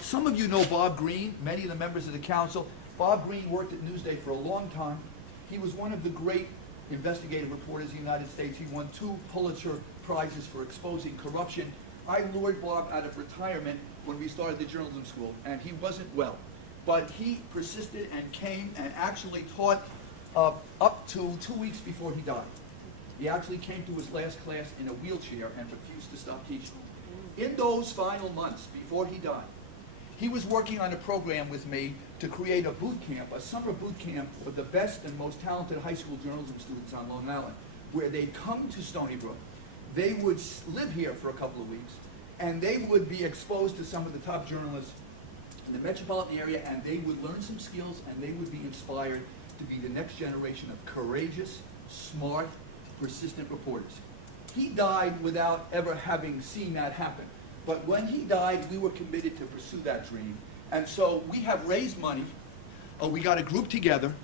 Some of you know Bob Green, many of the members of the council. Bob Green worked at Newsday for a long time. He was one of the great investigative reporters in the United States. He won 2 Pulitzer Prizes for exposing corruption. I lured Bob out of retirement when we started the journalism school, and he wasn't well. But he persisted and came and actually taught up to 2 weeks before he died. He actually came to his last class in a wheelchair and refused to stop teaching. In those final months before he died, he was working on a program with me to create a boot camp, a summer boot camp for the best and most talented high school journalism students on Long Island, where they'd come to Stony Brook. They would live here for a couple of weeks, and they would be exposed to some of the top journalists in the metropolitan area, and they would learn some skills, and they would be inspired to be the next generation of courageous, smart, persistent reporters. He died without ever having seen that happen. But when he died, we were committed to pursue that dream. And so we have raised money. We got a group together,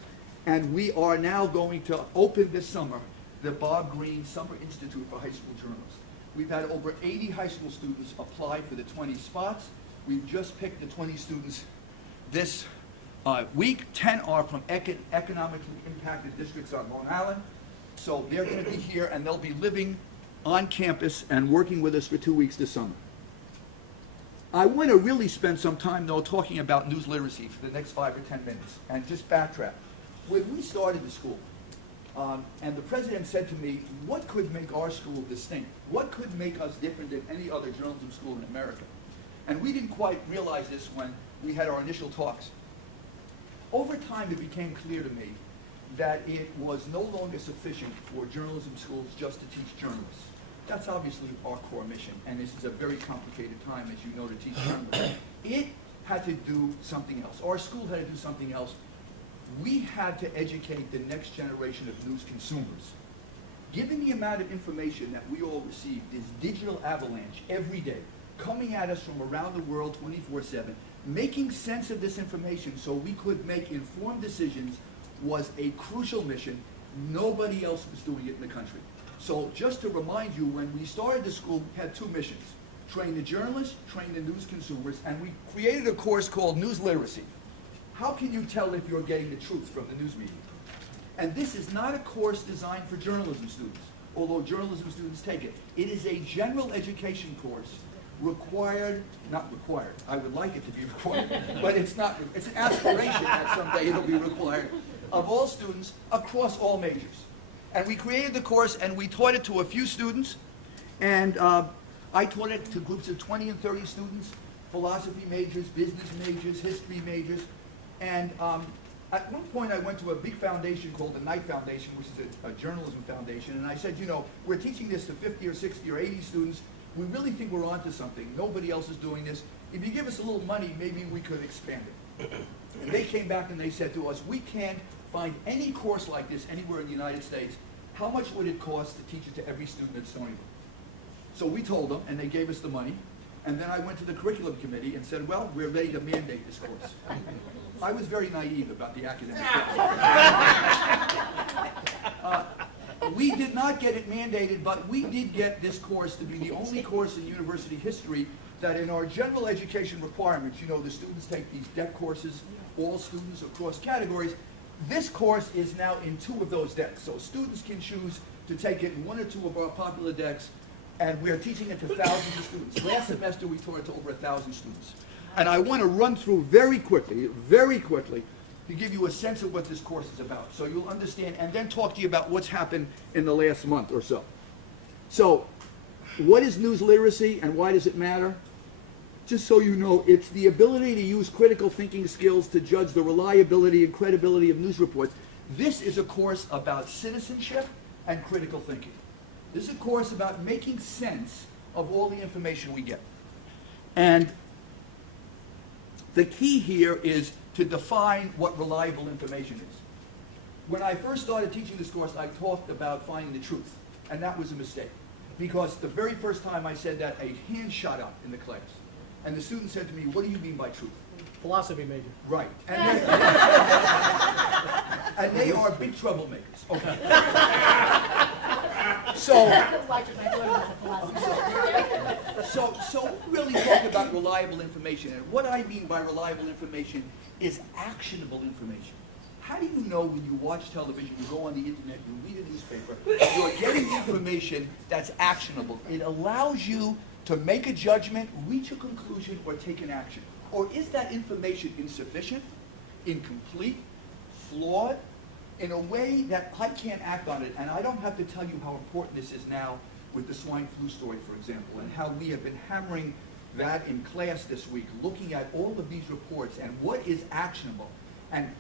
and we are now going to open this summer the Bob Green Summer Institute for High School Journalists. We've had over 80 high school students apply for the 20 spots. We've just picked the 20 students this week. 10 are from economically impacted districts on Long Island. So they're going to be here, and they'll be living on campus and working with us for 2 weeks this summer. I want to really spend some time, though, talking about news literacy for the next 5 or 10 minutes, and just backtrack. When we started the school, and the president said to me, what could make our school distinct? What could make us different than any other journalism school in America? And we didn't quite realize this when we had our initial talks. Over time, it became clear to me that it was no longer sufficient for journalism schools just to teach journalists. That's obviously our core mission, and this is a very complicated time, as you know, to teach journalism. It had to do something else. Our school had to do something else. We had to educate the next generation of news consumers. Given the amount of information that we all receive, this digital avalanche every day, coming at us from around the world 24/7, making sense of this information so we could make informed decisions was a crucial mission. Nobody else was doing it in the country. So just to remind you, when we started the school, we had 2 missions: train the journalists, train the news consumers, and we created a course called News Literacy. How can you tell if you're getting the truth from the news media? And this is not a course designed for journalism students, although journalism students take it. It is a general education course, not required, I would like it to be required, but it's not, it's an aspiration that someday it'll be required, of all students across all majors. And we created the course, and we taught it to a few students, and I taught it to groups of 20 and 30 students, philosophy majors, business majors, history majors, and at one point I went to a big foundation called the Knight Foundation, which is a journalism foundation, and I said, you know, we're teaching this to 50 or 60 or 80 students. We really think we're onto something. Nobody else is doing this. If you give us a little money, maybe we could expand it. And they came back and they said to us, we can't find any course like this anywhere in the United States. How much would it cost to teach it to every student at Stony Brook? So we told them, and they gave us the money. And then I went to the curriculum committee and said, well, we're ready to mandate this course. I was very naive about the academic course. We did not get it mandated, but we did get this course to be the only course in university history that in our general education requirements, you know, the students take these deck courses, all students across categories. This course is now in 2 of those decks. So students can choose to take it in 1 or 2 of our popular decks, And we are teaching it to thousands of students. Last semester, we taught it to over 1,000 students. And I want to run through very quickly, to give you a sense of what this course is about, so you'll understand, and then talk to you about what's happened in the last month or so. So, what is news literacy and why does it matter? Just so you know, it's the ability to use critical thinking skills to judge the reliability and credibility of news reports. This is a course about citizenship and critical thinking. This is a course about making sense of all the information we get. And the key here is to define what reliable information is. When I first started teaching this course, I talked about finding the truth, and that was a mistake. Because the very first time I said that, a hand shot up in the class. And the student said to me, "What do you mean by truth?" Philosophy major. Right. And they are big troublemakers. Okay. So we really talk about reliable information. And what I mean by reliable information is actionable information. How do you know when you watch television, you go on the internet, you read a newspaper, you're getting information that's actionable? It allows you to make a judgment, reach a conclusion, or take an action. Or is that information insufficient, incomplete, flawed, in a way that I can't act on it? And I don't have to tell you how important this is now with the swine flu story, for example, and how we have been hammering that in class this week, looking at all of these reports and what is actionable. And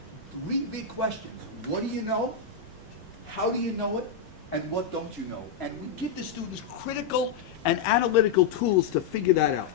three big questions: what do you know? How do you know it? And what don't you know? And we give the students critical and analytical tools to figure that out.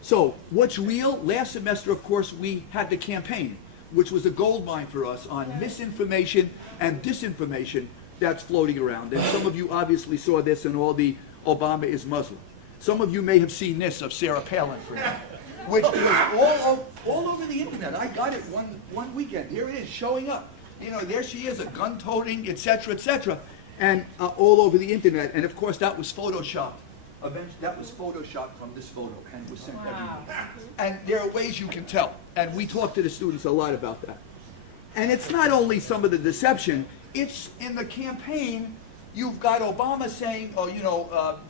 So, what's real? Last semester, of course, we had the campaign, which was a goldmine for us on misinformation and disinformation that's floating around. And some of you obviously saw this in all the Obama is Muslim. Some of you may have seen this of Sarah Palin, for example, which was all over the internet. I got it one weekend. Here it is, showing up. You know, there she is, a gun-toting, etc., and all over the internet. And of course, that was photoshopped. That was photoshopped from this photo and was sent everywhere. And there are ways you can tell. And we talk to the students a lot about that. And it's not only some of the deception, it's in the campaign. You've got Obama saying,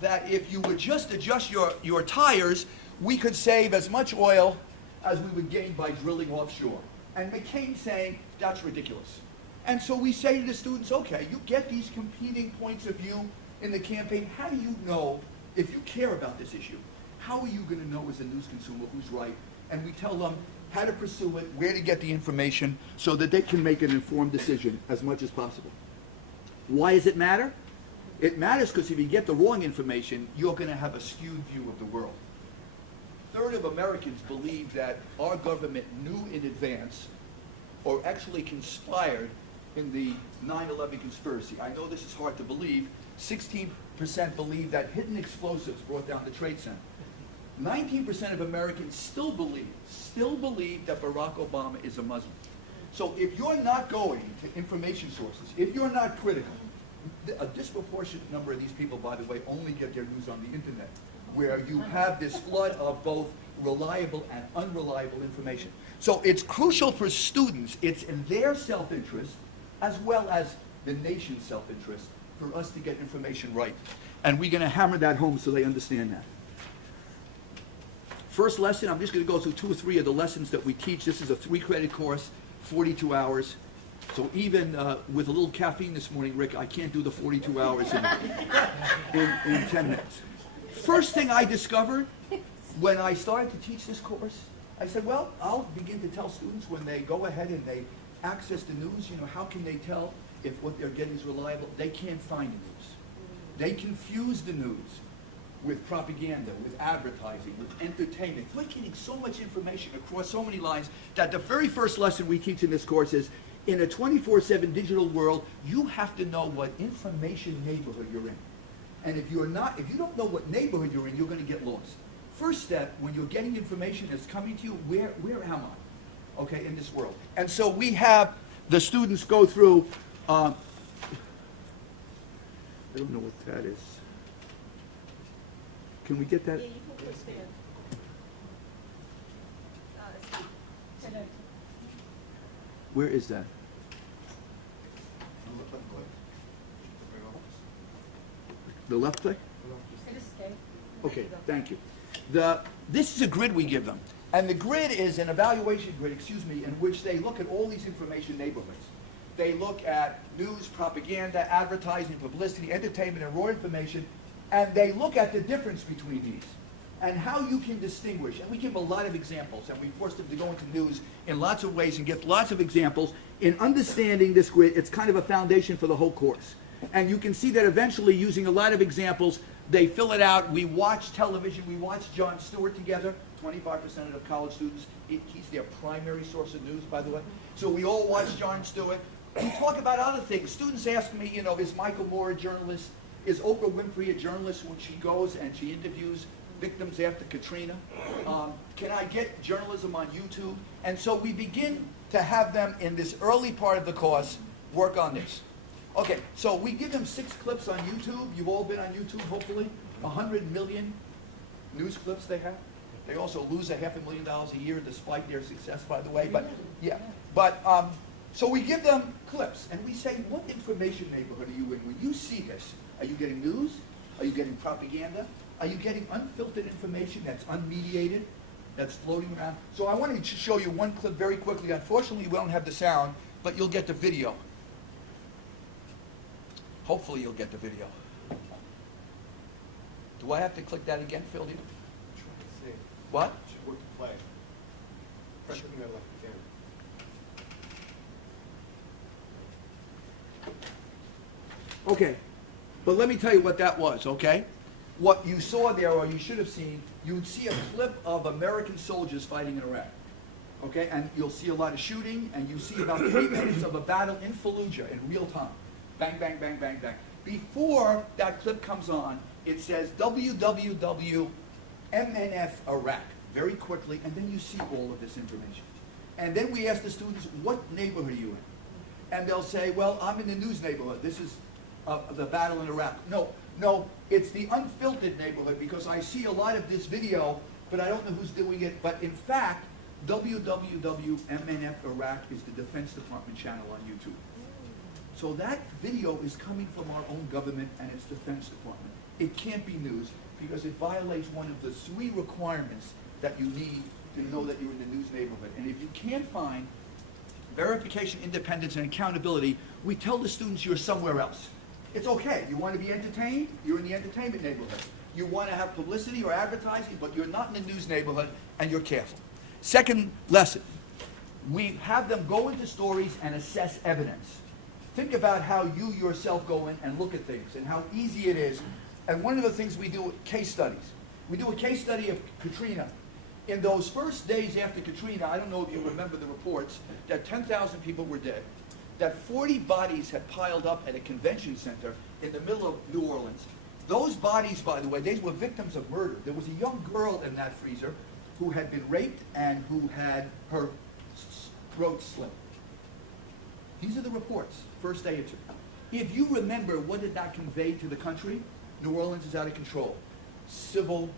that if you would just adjust your tires, we could save as much oil as we would gain by drilling offshore. And McCain saying, that's ridiculous. And so we say to the students, okay, you get these competing points of view in the campaign. How do you know, if you care about this issue, how are you going to know as a news consumer who's right? And we tell them how to pursue it, where to get the information, so that they can make an informed decision as much as possible. Why does it matter? It matters because if you get the wrong information, you're going to have a skewed view of the world. A third of Americans believe that our government knew in advance or actually conspired in the 9/11 conspiracy. I know this is hard to believe. 16% believe that hidden explosives brought down the Trade Center. 19% of Americans still believe that Barack Obama is a Muslim. So if you're not going to information sources, if you're not critical, a disproportionate number of these people, by the way, only get their news on the internet, where you have this flood of both reliable and unreliable information. So it's crucial for students, it's in their self-interest, as well as the nation's self-interest, for us to get information right. And we're going to hammer that home so they understand that. First lesson, I'm just going to go through 2 or 3 of the lessons that we teach. This is a 3-credit course, 42 hours. So even with a little caffeine this morning, Rick, I can't do the 42 hours in 10 minutes. First thing I discovered when I started to teach this course, I said, well, I'll begin to tell students when they go ahead and they access the news, how can they tell if what they're getting is reliable? They can't find the news. They confuse the news with propaganda, with advertising, with entertainment. We're getting so much information across so many lines that the very first lesson we teach in this course is, in a 24/7 digital world, you have to know what information neighborhood you're in. And if you don't know what neighborhood you're in, you're going to get lost. First step, when you're getting information that's coming to you, where am I? Okay, in this world. And so we have the students go through, I don't know what that is. Can we get that? Yeah, you can push there. Where is that? The left click? Okay? Okay, thank you. This is a grid we give them. And the grid is an evaluation grid, in which they look at all these information neighborhoods. They look at news, propaganda, advertising, publicity, entertainment, and raw information, and they look at the difference between these and how you can distinguish. And we give a lot of examples, and we force them to go into news in lots of ways and get lots of examples. In understanding this grid, it's kind of a foundation for the whole course. And you can see that eventually, using a lot of examples, they fill it out. We watch television. We watch Jon Stewart together. 25% of the college students, he's their primary source of news, by the way. So we all watch Jon Stewart. We talk about other things. Students ask me, you know, is Michael Moore a journalist? Is Oprah Winfrey a journalist when she goes and she interviews victims after Katrina? Can I get journalism on YouTube? And so we begin to have them in this early part of the course work on this. Okay, so we give them 6 clips on YouTube. You've all been on YouTube, hopefully. 100 million news clips they have. They also lose $500,000 a year despite their success, by the way. But yeah, but so we give them clips and we say, what information neighborhood are you in? When you see this, are you getting news? Are you getting propaganda? Are you getting unfiltered information that's unmediated, that's floating around? So I wanted to show you one clip very quickly. Unfortunately, we don't have the sound, but you'll get the video. Hopefully you'll get the video. Do I have to click that again, Phil? What? Should work to play. Press the middle like you can. Okay, but let me tell you what that was, okay? What you saw there, or you should have seen, you would see a clip of American soldiers fighting in Iraq, okay? And you'll see a lot of shooting, and you see about 3 minutes of a battle in Fallujah in real time. Bang, bang, bang, bang, bang. Before that clip comes on, it says www. MNF Iraq, very quickly, and then you see all of this information. And then we ask the students, what neighborhood are you in? And they'll say, well, I'm in the news neighborhood. This is the battle in Iraq. No, it's the unfiltered neighborhood, because I see a lot of this video, but I don't know who's doing it. But in fact, www.MNF Iraq is the Defense Department channel on YouTube. So that video is coming from our own government and its Defense Department. It can't be news, because it violates one of the 3 requirements that you need to know that you're in the news neighborhood. And if you can't find verification, independence, and accountability, we tell the students you're somewhere else. It's okay. You want to be entertained? You're in the entertainment neighborhood. You want to have publicity or advertising, but you're not in the news neighborhood, and you're careful. Second lesson, we have them go into stories and assess evidence. Think about how you yourself go in and look at things and how easy it is. And one of the things we do, case studies. We do a case study of Katrina. In those first days after Katrina, I don't know if you remember the reports, that 10,000 people were dead, that 40 bodies had piled up at a convention center in the middle of New Orleans. Those bodies, by the way, they were victims of murder. There was a young girl in that freezer who had been raped and who had her throat slit. These are the reports, first day or two. If you remember, what did that convey to the country? New Orleans is out of control. Civil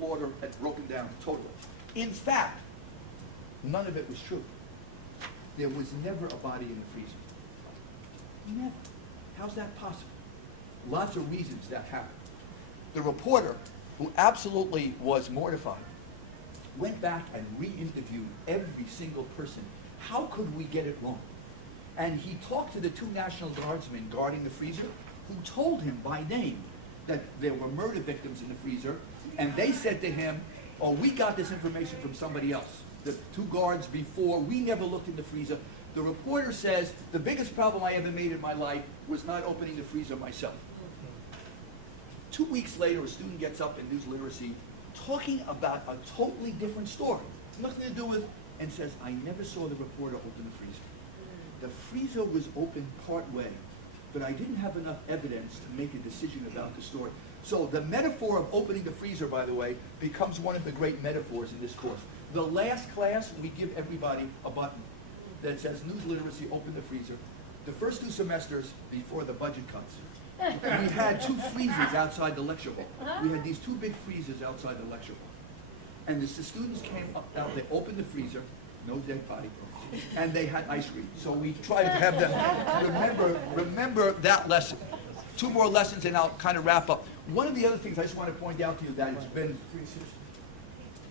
order had broken down totally. In fact, none of it was true. There was never a body in the freezer. Never. How's that possible? Lots of reasons that happened. The reporter, who absolutely was mortified, went back and re-interviewed every single person. How could we get it wrong? And he talked to the 2 National Guardsmen guarding the freezer, who told him by name that there were murder victims in the freezer, and they said to him, oh, we got this information from somebody else. The 2 guards before, we never looked in the freezer. The reporter says, the biggest problem I ever made in my life was not opening the freezer myself. 2 weeks later, a student gets up in news literacy talking about a totally different story, nothing to do with, and says, I never saw the reporter open the freezer. The freezer was open part way, but I didn't have enough evidence to make a decision about the story. So the metaphor of opening the freezer, by the way, becomes one of the great metaphors in this course. The last class, we give everybody a button that says news literacy, open the freezer. The first 2 semesters, before the budget cuts, we had 2 freezers outside the lecture hall. We had these 2 big freezers outside the lecture hall. And as the students came up, they opened the freezer, no dead body, and they had ice cream. So we tried to have them remember that lesson. 2 more lessons and I'll kind of wrap up. one of the other things I just want to point out to you that has been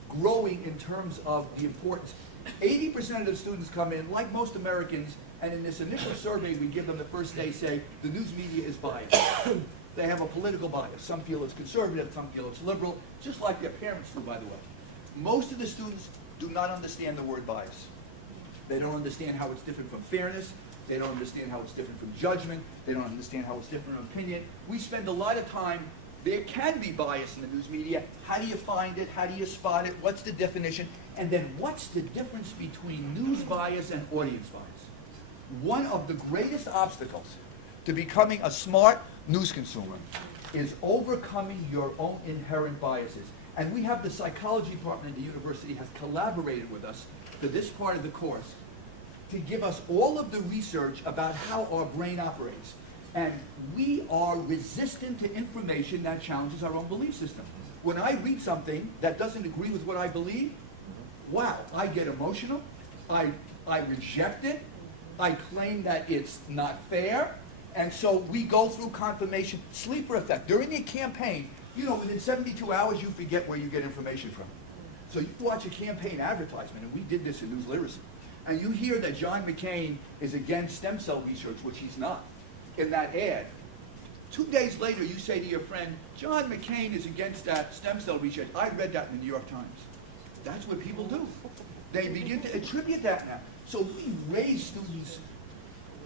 growing in terms of the importance. 80% of the students come in, like most Americans, and in this initial survey we give them the first day say, the news media is biased. They have a political bias. Some feel it's conservative, some feel it's liberal, just like their parents do, by the way. Most of the students do not understand the word bias. They don't understand how it's different from fairness. They don't understand how it's different from judgment. They don't understand how it's different from opinion. We spend a lot of time. There can be bias in the news media. How do you find it? How do you spot it? What's the definition? And then what's the difference between news bias and audience bias? One of the greatest obstacles to becoming a smart news consumer is overcoming your own inherent biases. And we have the psychology department at the university has collaborated with us for this part of the course to give us all of the research about how our brain operates. And we are resistant to information that challenges our own belief system. When I read something that doesn't agree with what I believe, wow, I get emotional, I reject it, I claim that it's not fair, and so we go through confirmation, sleeper effect. During the campaign, you know, within 72 hours you forget where you get information from. So you watch a campaign advertisement, and we did this in News Literacy, and you hear that John McCain is against stem cell research, which he's not, in that ad. 2 days later, you say to your friend, John McCain is against that stem cell research. I read that in the New York Times. That's what people do. They begin to attribute that now. So we raise students'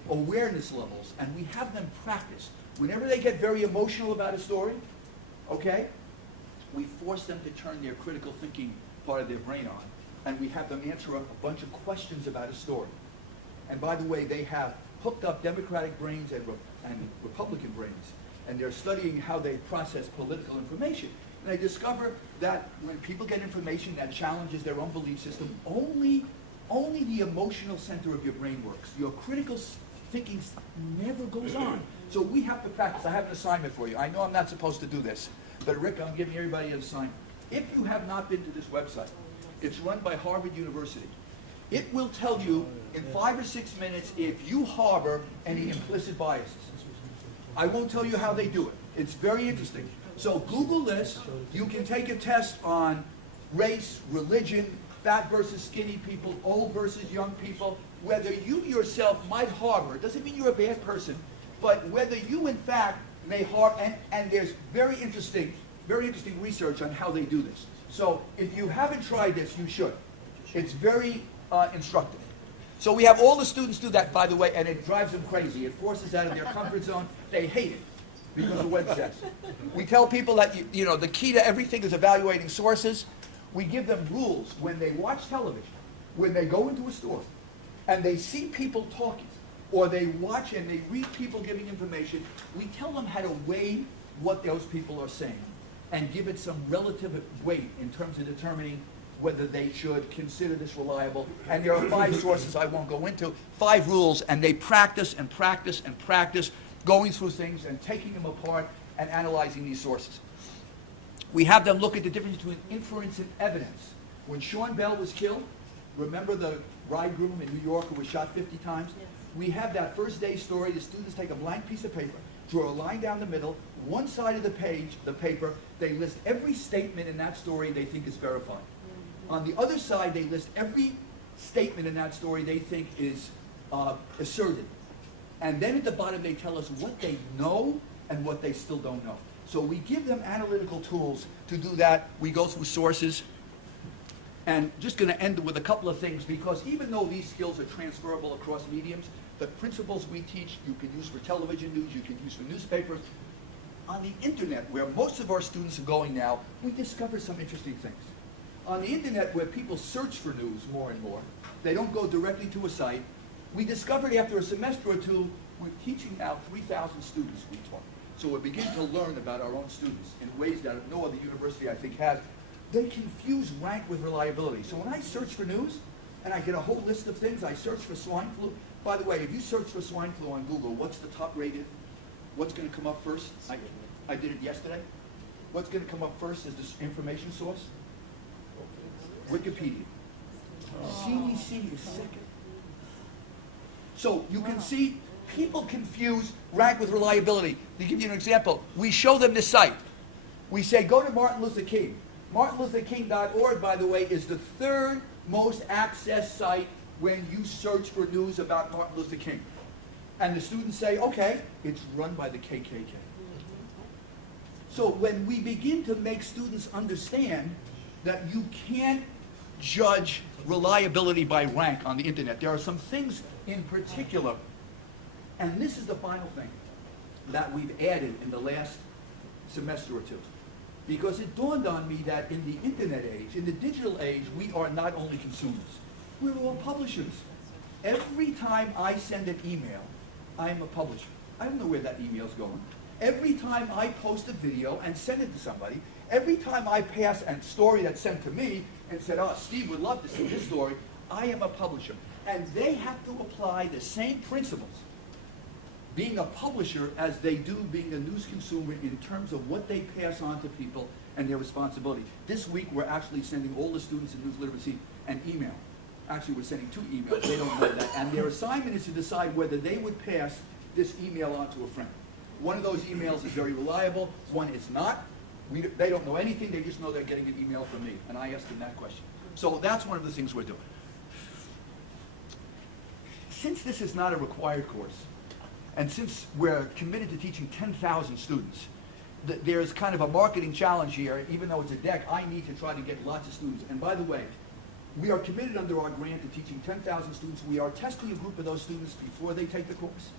awareness levels, and we have them practice. Whenever they get very emotional about a story, okay, we force them to turn their critical thinking part of their brain on, and we have them answer a bunch of questions about a story. And by the way, they have hooked up Democratic brains and Republican brains, and they're studying how they process political information. And they discover that when people get information that challenges their own belief system, only the emotional center of your brain works. Your critical thinking never goes on. So we have to practice. I have an assignment for you. I know I'm not supposed to do this, but Rick, I'm giving everybody an assignment. If you have not been to this website, it's run by Harvard University. It will tell you in 5 or 6 minutes if you harbor any implicit biases. I won't tell you how they do it. It's very interesting. So Google this. You can take a test on race, religion, fat versus skinny people, old versus young people, whether you yourself might harbor. It doesn't mean you're a bad person, but whether you in fact may harbor, and there's very interesting research on how they do this. So if you haven't tried this, you should. It's very instructive. So we have all the students do that, by the way, and it drives them crazy. It forces them out of their comfort zone. They hate it because of what it says. We tell people that, you know, the key to everything is evaluating sources. We give them rules when they watch television, when they go into a store, and they see people talking, or they watch and they read people giving information. We tell them how to weigh what those people are saying and give it some relative weight in terms of determining whether they should consider this reliable. And there are 5 sources I won't go into, 5 rules, and they practice and practice and practice going through things and taking them apart and analyzing these sources. We have them look at the difference between inference and evidence. When Sean Bell was killed, remember the bridegroom in New York who was shot 50 times? Yes. We have that first day story. The students take a blank piece of paper, draw a line down the middle, one side of the page, the paper, they list every statement in that story they think is verified. On the other side, they list every statement in that story they think is asserted. And then at the bottom, they tell us what they know and what they still don't know. So we give them analytical tools to do that. We go through sources. And just going to end with a couple of things, because even though these skills are transferable across mediums, the principles we teach you can use for television news, you can use for newspapers. On the internet, where most of our students are going now, we discover some interesting things. On the internet, where people search for news more and more, they don't go directly to a site. We discovered after a semester or two, we're teaching now 3,000 students we taught. So we're beginning to learn about our own students in ways that no other university, I think, has. They confuse rank with reliability. So when I search for news, and I get a whole list of things, I search for swine flu. By the way, if you search for swine flu on Google, what's the top rated? What's going to come up first? I did it yesterday. What's going to come up first as the information source? Wikipedia. CDC is second. So you can see people confuse rank with reliability. To give you an example, we show them this site. We say, go to Martin Luther King. MartinLutherKing.org, by the way, is the third most accessed site when you search for news about Martin Luther King. And the students say, okay, it's run by the KKK. So when we begin to make students understand that you can't judge reliability by rank on the internet, there are some things in particular, and this is the final thing that we've added in the last semester or two. Because it dawned on me that in the internet age, in the digital age, we are not only consumers, we're all publishers. Every time I send an email, I'm a publisher. I don't know where that email's going. Every time I post a video and send it to somebody, every time I pass a story that's sent to me and said, oh, Steve would love to see this story, I am a publisher. And they have to apply the same principles, being a publisher, as they do being a news consumer in terms of what they pass on to people and their responsibility. This week, we're actually sending all the students in news literacy an email. Actually, we're sending 2 emails. They don't know that. And their assignment is to decide whether they would pass this email on to a friend. One of those emails is very reliable. One is not. They don't know anything. They just know they're getting an email from me. And I asked them that question. So that's one of the things we're doing. Since this is not a required course, and since we're committed to teaching 10,000 students, there's kind of a marketing challenge here. Even though it's a deck, I need to try to get lots of students. And by the way, we are committed under our grant to teaching 10,000 students. We are testing a group of those students before they take the course,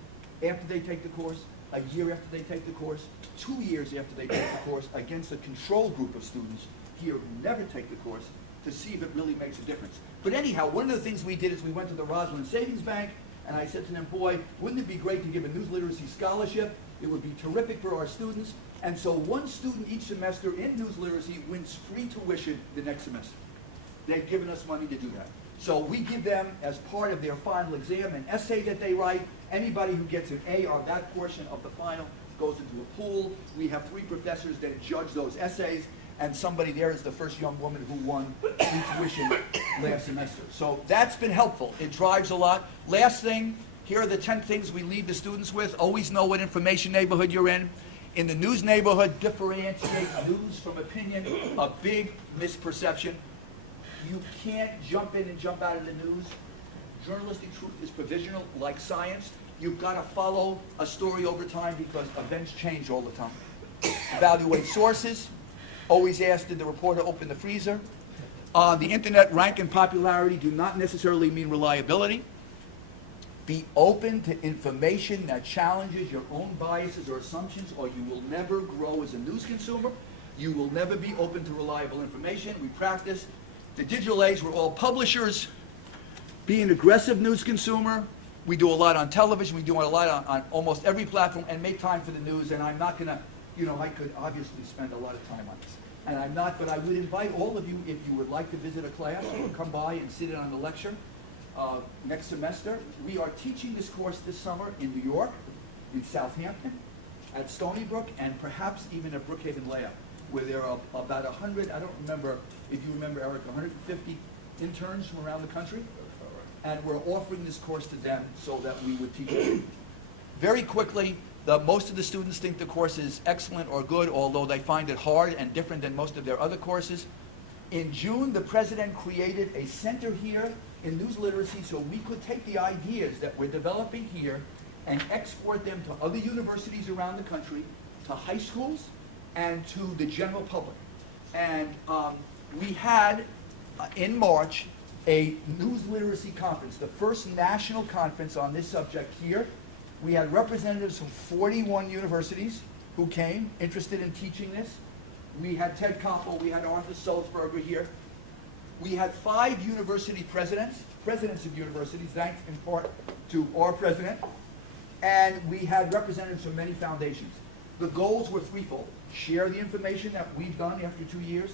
after they take the course, a year after they take the course, 2 years after they take the course, against a control group of students here who never take the course, to see if it really makes a difference. But anyhow, one of the things we did is we went to the Roslyn Savings Bank, and I said to them, boy, wouldn't it be great to give a news literacy scholarship? It would be terrific for our students. And so one student each semester in news literacy wins free tuition the next semester. They've given us money to do that. So we give them, as part of their final exam, an essay that they write. Anybody who gets an A on that portion of the final goes into a pool. We have 3 professors that judge those essays, and somebody there is the first young woman who won free tuition last semester. So that's been helpful. It drives a lot. Last thing, here are the 10 things we leave the students with. Always know what information neighborhood you're in. In the news neighborhood, differentiate news from opinion, a big misperception. You can't jump in and jump out of the news. Journalistic truth is provisional, like science. You've got to follow a story over time because events change all the time. Evaluate sources. Always ask, did the reporter open the freezer? The internet rank and popularity do not necessarily mean reliability. Be open to information that challenges your own biases or assumptions, or you will never grow as a news consumer. You will never be open to reliable information. We practice. The digital age, we're all publishers. Be an aggressive news consumer. We do a lot on television. We do a lot on almost every platform, and make time for the news. And I'm not going to, I could obviously spend a lot of time on this. And I'm not, but I would invite all of you, if you would like to visit a class, or come by and sit in on the lecture next semester. We are teaching this course this summer in New York, in Southampton, at Stony Brook, and perhaps even at Brookhaven Layout, where there are about 100, I don't remember, if you remember, Eric, 150 interns from around the country. And we're offering this course to them so that we would teach it. Very quickly, most of the students think the course is excellent or good, although they find it hard and different than most of their other courses. In June, the president created a center here in news literacy so we could take the ideas that we're developing here and export them to other universities around the country, to high schools, and to the general public. And we had, in March, a news literacy conference, the first national conference on this subject here. We had representatives from 41 universities who came, interested in teaching this. We had Ted Koppel, we had Arthur Sulzberger here. We had 5 university presidents of universities, thanks in part to our president. And we had representatives from many foundations. The goals were threefold: share the information that we've done after 2 years,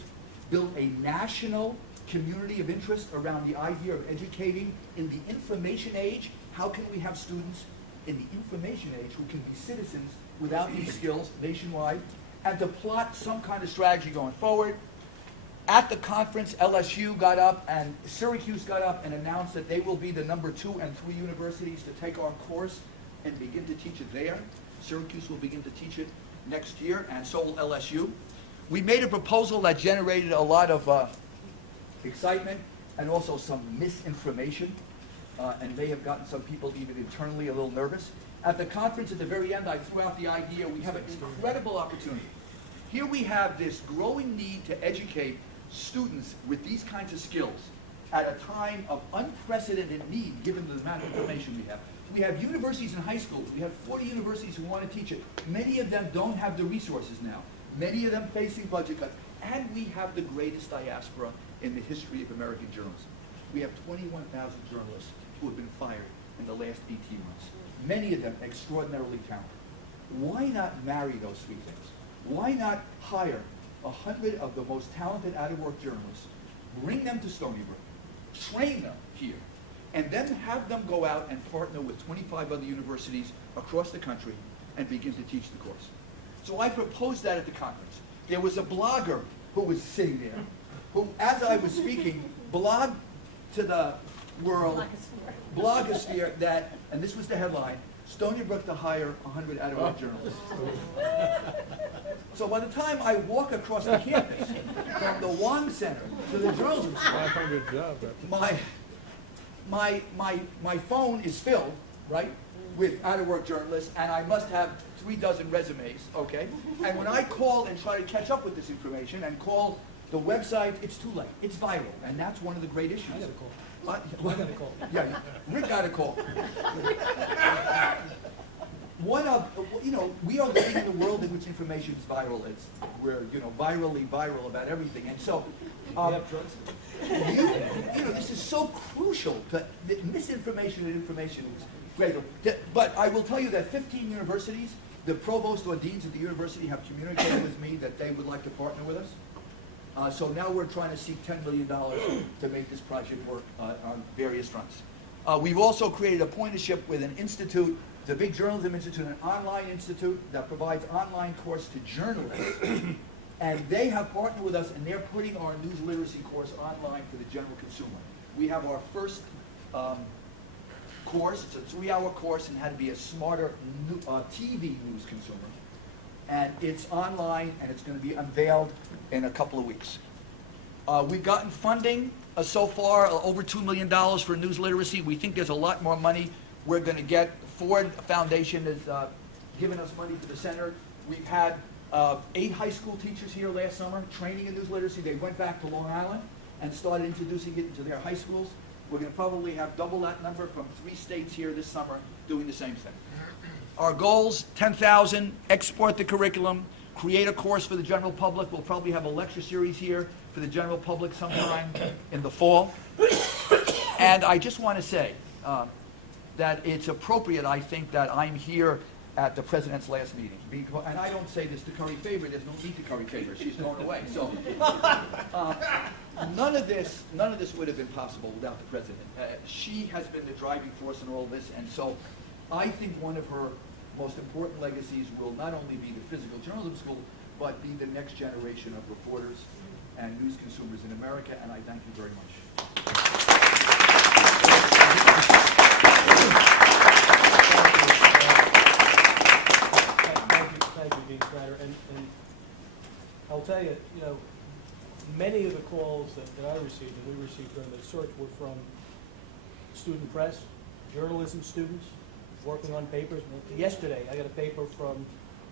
build a national community of interest around the idea of educating in the information age. How can we have students in the information age who can be citizens without these skills nationwide, and to plot some kind of strategy going forward. At the conference, LSU got up and Syracuse got up and announced that they will be the number 2 and 3 universities to take our course and begin to teach it there. Syracuse will begin to teach it next year, and so will LSU. We made a proposal that generated a lot of excitement and also some misinformation, and may have gotten some people even internally a little nervous. At the conference at the very end, I threw out the idea we have an incredible opportunity. Here we have this growing need to educate students with these kinds of skills at a time of unprecedented need, given the amount of information we have. We have universities and high schools. We have 40 universities who want to teach it. Many of them don't have the resources now. Many of them facing budget cuts. And we have the greatest diaspora in the history of American journalism. We have 21,000 journalists who have been fired in the last 18 months. Many of them extraordinarily talented. Why not marry those three things? Why not hire 100 of the most talented out-of-work journalists, bring them to Stony Brook, train them here, and then have them go out and partner with 25 other universities across the country and begin to teach the course. So I proposed that at the conference. There was a blogger who was sitting there, who, as I was speaking, blogged to the world, blogosphere, that, and this was the headline, Stony Brook to hire 100 out-of-work journalists. So by the time I walk across the campus, from the Wang Center to the journalism school, 500 jobs. my phone is filled, right, with out-of-work journalists, and I must have 36 resumes, okay? And when I call and try to catch up with this information and call the website, it's too late. It's viral, and that's one of the great issues. I got a call. I got a call. Yeah, Rick got a call. One of, we are living in a world in which information is viral. We're, virally viral about everything. And so, this is so crucial. Misinformation and information is great. But I will tell you that 15 universities, the provost or deans of the university have communicated with me that they would like to partner with us. So now we're trying to seek $10 million to make this project work on various fronts. We've also created a partnership with an institute, the Big Journalism Institute, an online institute that provides online course to journalists. And they have partnered with us, and they're putting our news literacy course online for the general consumer. We have our first course. It's a 3-hour course on how to be a smarter TV news consumer. And it's online, and it's going to be unveiled in a couple of weeks. We've gotten funding so far, over $2 million for news literacy. We think there's a lot more money we're going to get. Ford Foundation has given us money for the center. We've had 8 high school teachers here last summer training in news literacy. They went back to Long Island and started introducing it into their high schools. We're going to probably have double that number from 3 states here this summer doing the same thing. Our goals, 10,000, export the curriculum, create a course for the general public. We'll probably have a lecture series here for the general public sometime in the fall. And I just want to say that it's appropriate, I think, that I'm here at the president's last meeting. And I don't say this to curry favor. There's no need to curry favor. She's going away. So none of this would have been possible without the president. She has been the driving force in all this. And so I think one of her most important legacies will not only be the physical journalism school, but be the next generation of reporters and news consumers in America. And I thank you very much. Thank you, Dean Snyder. And I'll tell you, many of the calls that I received and we received during the search were from student press, journalism students working on papers. Yesterday, I got a paper from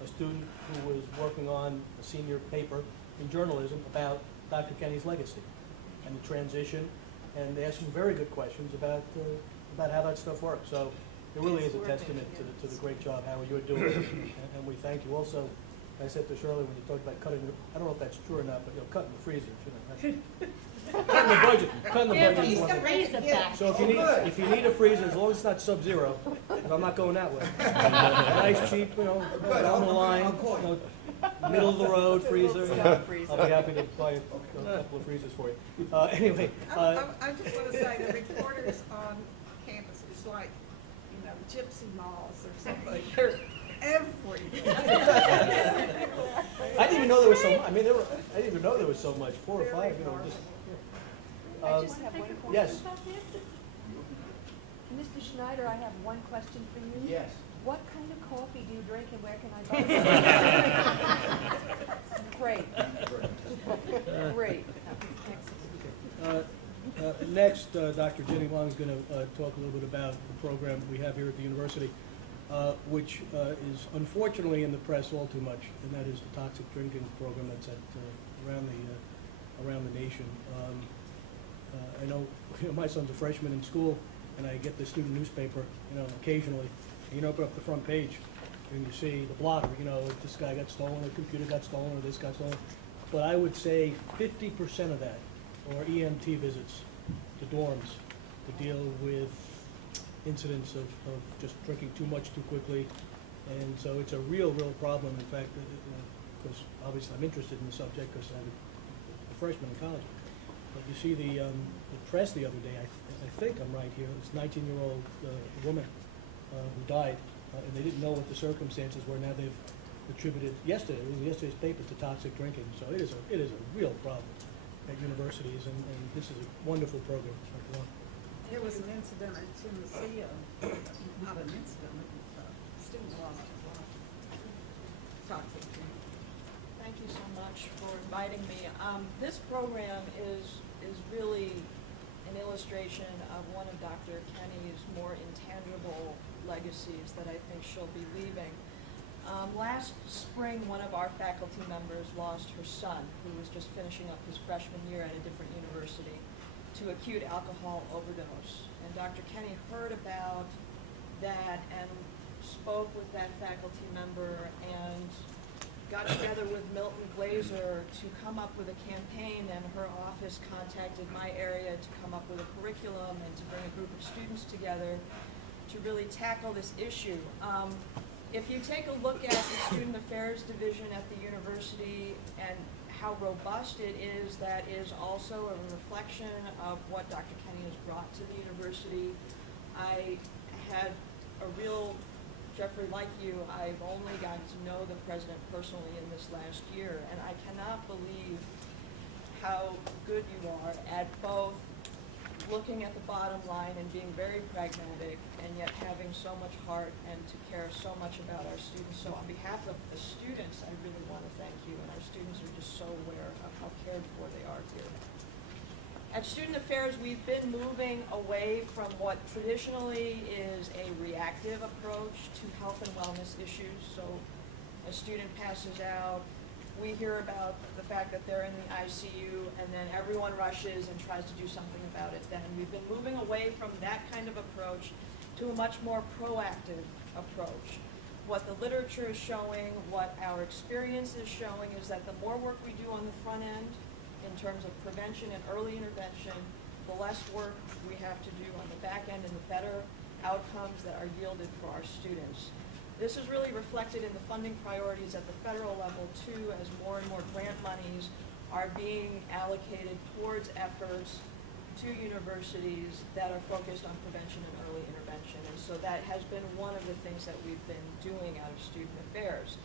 a student who was working on a senior paper in journalism about Dr. Kenny's legacy and the transition, and they asked some very good questions about how that stuff works. So it really is a testament to the great job, Howard, you're doing, and we thank you. Also, I said to Shirley when you talked about cutting, I don't know if that's true or not, but cutting the freezer, cutting the budget. Yeah, is he's one the thing. freezer back. So if you need a freezer, as long as it's not Sub-Zero, because I'm not going that way. A nice, cheap, down the line, middle of the road freezer. I'll be happy to buy a couple of freezers for you. Anyway. I just want to say the reporters on campus is like, gypsy malls or something. They're everywhere. I didn't even know there was so much. I didn't even know there was so much. 4 or 5, just. I just have one question. Yes. Mr. Schneider, I have one question for you. Yes. What kind of coffee do you drink and where can I buy some? Great. Great. Next, Dr. Jenny Wong is going to talk a little bit about the program we have here at the university, which is unfortunately in the press all too much, and that is the toxic drinking program that's around the nation. I know, my son's a freshman in school, and I get the student newspaper, occasionally, and you open up the front page, and you see the blotter, this guy got stolen, the computer got stolen, or this got stolen. But I would say 50% of that are EMT visits to dorms to deal with incidents of just drinking too much too quickly. And so it's a real problem. In fact, because obviously I'm interested in the subject because I'm a freshman in college. But you see the press the other day, I think I'm right here, this 19-year-old woman who died, and they didn't know what the circumstances were. Now they've attributed it was yesterday's paper to toxic drinking. So it is a real problem at universities, and this is a wonderful program. There was an incident at Tennessee, not an incident, student lost toxic drinking. Thank you so much for inviting me. This program is really an illustration of one of Dr. Kenny's more intangible legacies that I think she'll be leaving. Last spring, one of our faculty members lost her son, who was just finishing up his freshman year at a different university, to acute alcohol overdose. And Dr. Kenny heard about that and spoke with that faculty member and got together with Milton Glaser to come up with a campaign, and her office contacted my area to come up with a curriculum and to bring a group of students together to really tackle this issue. If you take a look at the Student Affairs Division at the university and how robust it is, that is also a reflection of what Dr. Kenny has brought to the university. I had a real, Jeffrey, like you, I've only gotten to know the president personally in this last year, and I cannot believe how good you are at both looking at the bottom line and being very pragmatic, and yet having so much heart and to care so much about our students. So on behalf of the students, I really want to thank you, and our students are just so aware of how cared for they are here. At Student Affairs, we've been moving away from what traditionally is a reactive approach to health and wellness issues. So a student passes out, we hear about the fact that they're in the ICU, and then everyone rushes and tries to do something about it then. We've been moving away from that kind of approach to a much more proactive approach. What the literature is showing, what our experience is showing, is that the more work we do on the front end in terms of prevention and early intervention, the less work we have to do on the back end and the better outcomes that are yielded for our students. This is really reflected in the funding priorities at the federal level too, as more and more grant monies are being allocated towards efforts to universities that are focused on prevention and early intervention. And so that has been one of the things that we've been doing out of Student Affairs.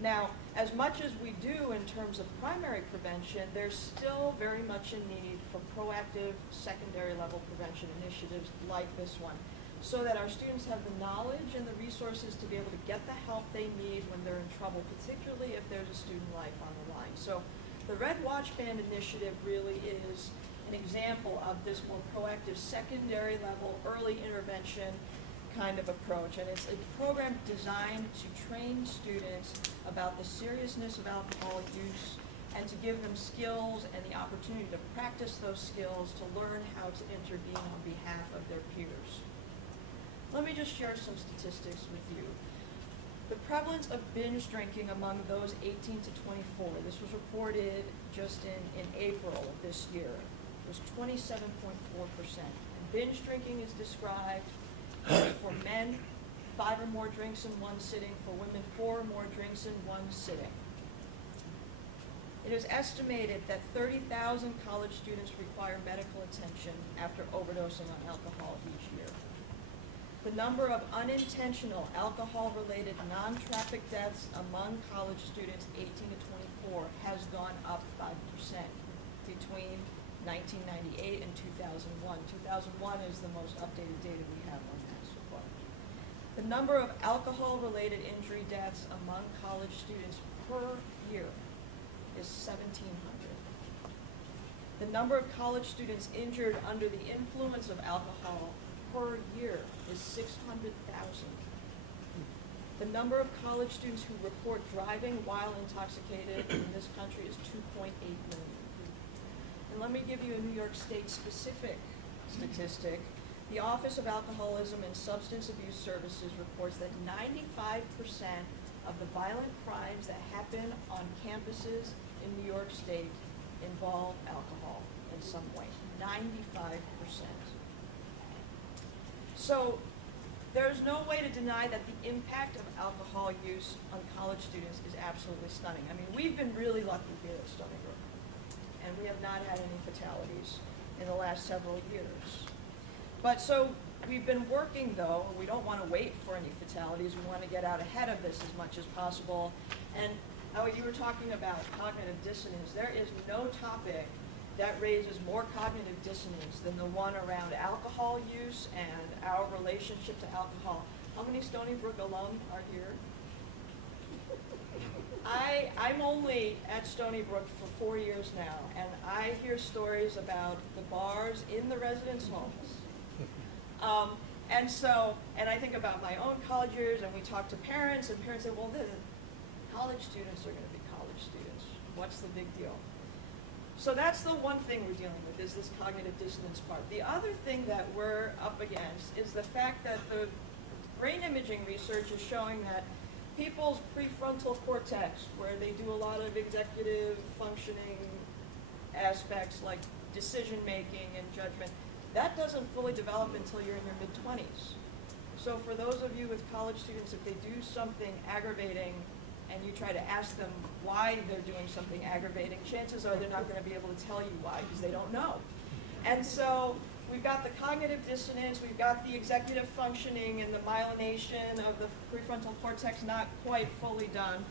Now, as much as we do in terms of primary prevention, there's still very much a need for proactive secondary level prevention initiatives like this one, so that our students have the knowledge and the resources to be able to get the help they need when they're in trouble, particularly if there's a student life on the line. So the Red Watch Band initiative really is an example of this more proactive secondary level early intervention kind of approach. And it's a program designed to train students about the seriousness of alcohol use and to give them skills and the opportunity to practice those skills to learn how to intervene on behalf of their peers. Let me just share some statistics with you. The prevalence of binge drinking among those 18 to 24, this was reported just in April of this year, was 27.4%. And binge drinking is described for men, 5 or more drinks in one sitting, for women, 4 or more drinks in one sitting. It is estimated that 30,000 college students require medical attention after overdosing on alcohol each year. The number of unintentional alcohol-related non-traffic deaths among college students 18 to 24 has gone up 5% between 1998 and 2001. 2001 is the most updated data we have on that so far. The number of alcohol-related injury deaths among college students per year is 1,700. The number of college students injured under the influence of alcohol per year is 600,000. The number of college students who report driving while intoxicated in this country is 2.8 million. And let me give you a New York State specific statistic. The Office of Alcoholism and Substance Abuse Services reports that 95% of the violent crimes that happen on campuses in New York State involve alcohol in some way. 95%. So there's no way to deny that the impact of alcohol use on college students is absolutely stunning. I mean, we've been really lucky here at Stony Brook, and we have not had any fatalities in the last several years. But so we've been working, though, we don't want to wait for any fatalities. We want to get out ahead of this as much as possible. And you were talking about cognitive dissonance. There is no topic that raises more cognitive dissonance than the one around alcohol use and our relationship to alcohol. How many Stony Brook alum are here? I'm only at Stony Brook for 4 years now, and I hear stories about the bars in the residents' homes. And I think about my own college years, and we talk to parents, and parents say, well, the college students are going to be college students. What's the big deal? So that's the one thing we're dealing with, is this cognitive dissonance part. The other thing that we're up against is the fact that the brain imaging research is showing that people's prefrontal cortex, where they do a lot of executive functioning aspects like decision-making and judgment, that doesn't fully develop until you're in your mid-20s. So for those of you with college students, if they do something aggravating and you try to ask them why they're doing something aggravating, chances are they're not going to be able to tell you why, because they don't know. And so we've got the cognitive dissonance, we've got the executive functioning and the myelination of the prefrontal cortex not quite fully done.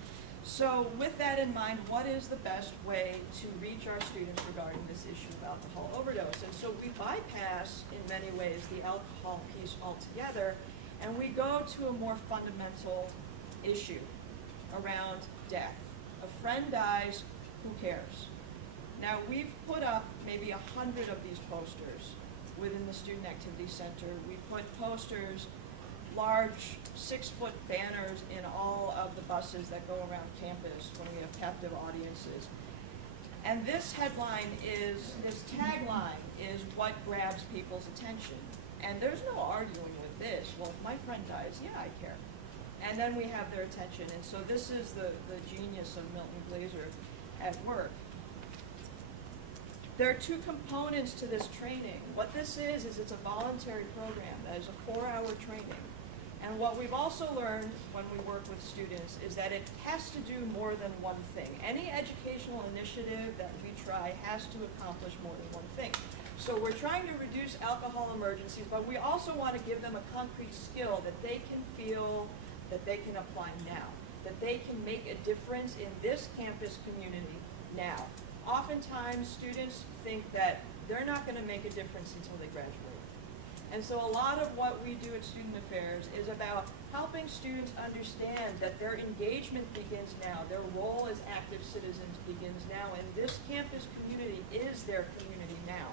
So with that in mind, what is the best way to reach our students regarding this issue of alcohol overdose? And so we bypass, in many ways, the alcohol piece altogether, and we go to a more fundamental issue around death. A friend dies, who cares? Now, we've put up maybe 100 of these posters within the Student Activity Center. We put posters, large 6-foot banners in all of the buses that go around campus when we have captive audiences. And this headline is, this tagline is what grabs people's attention. And there's no arguing with this. Well, if my friend dies, yeah, I care. And then we have their attention. And so this is the genius of Milton Glaser at work. There are two components to this training. What this is it's a voluntary program that is a 4-hour training. And what we've also learned when we work with students is that it has to do more than one thing. Any educational initiative that we try has to accomplish more than one thing. So we're trying to reduce alcohol emergencies, but we also want to give them a concrete skill that they can feel that they can apply now, that they can make a difference in this campus community now. Oftentimes, students think that they're not going to make a difference until they graduate. And so a lot of what we do at Student Affairs is about helping students understand that their engagement begins now, their role as active citizens begins now, and this campus community is their community now.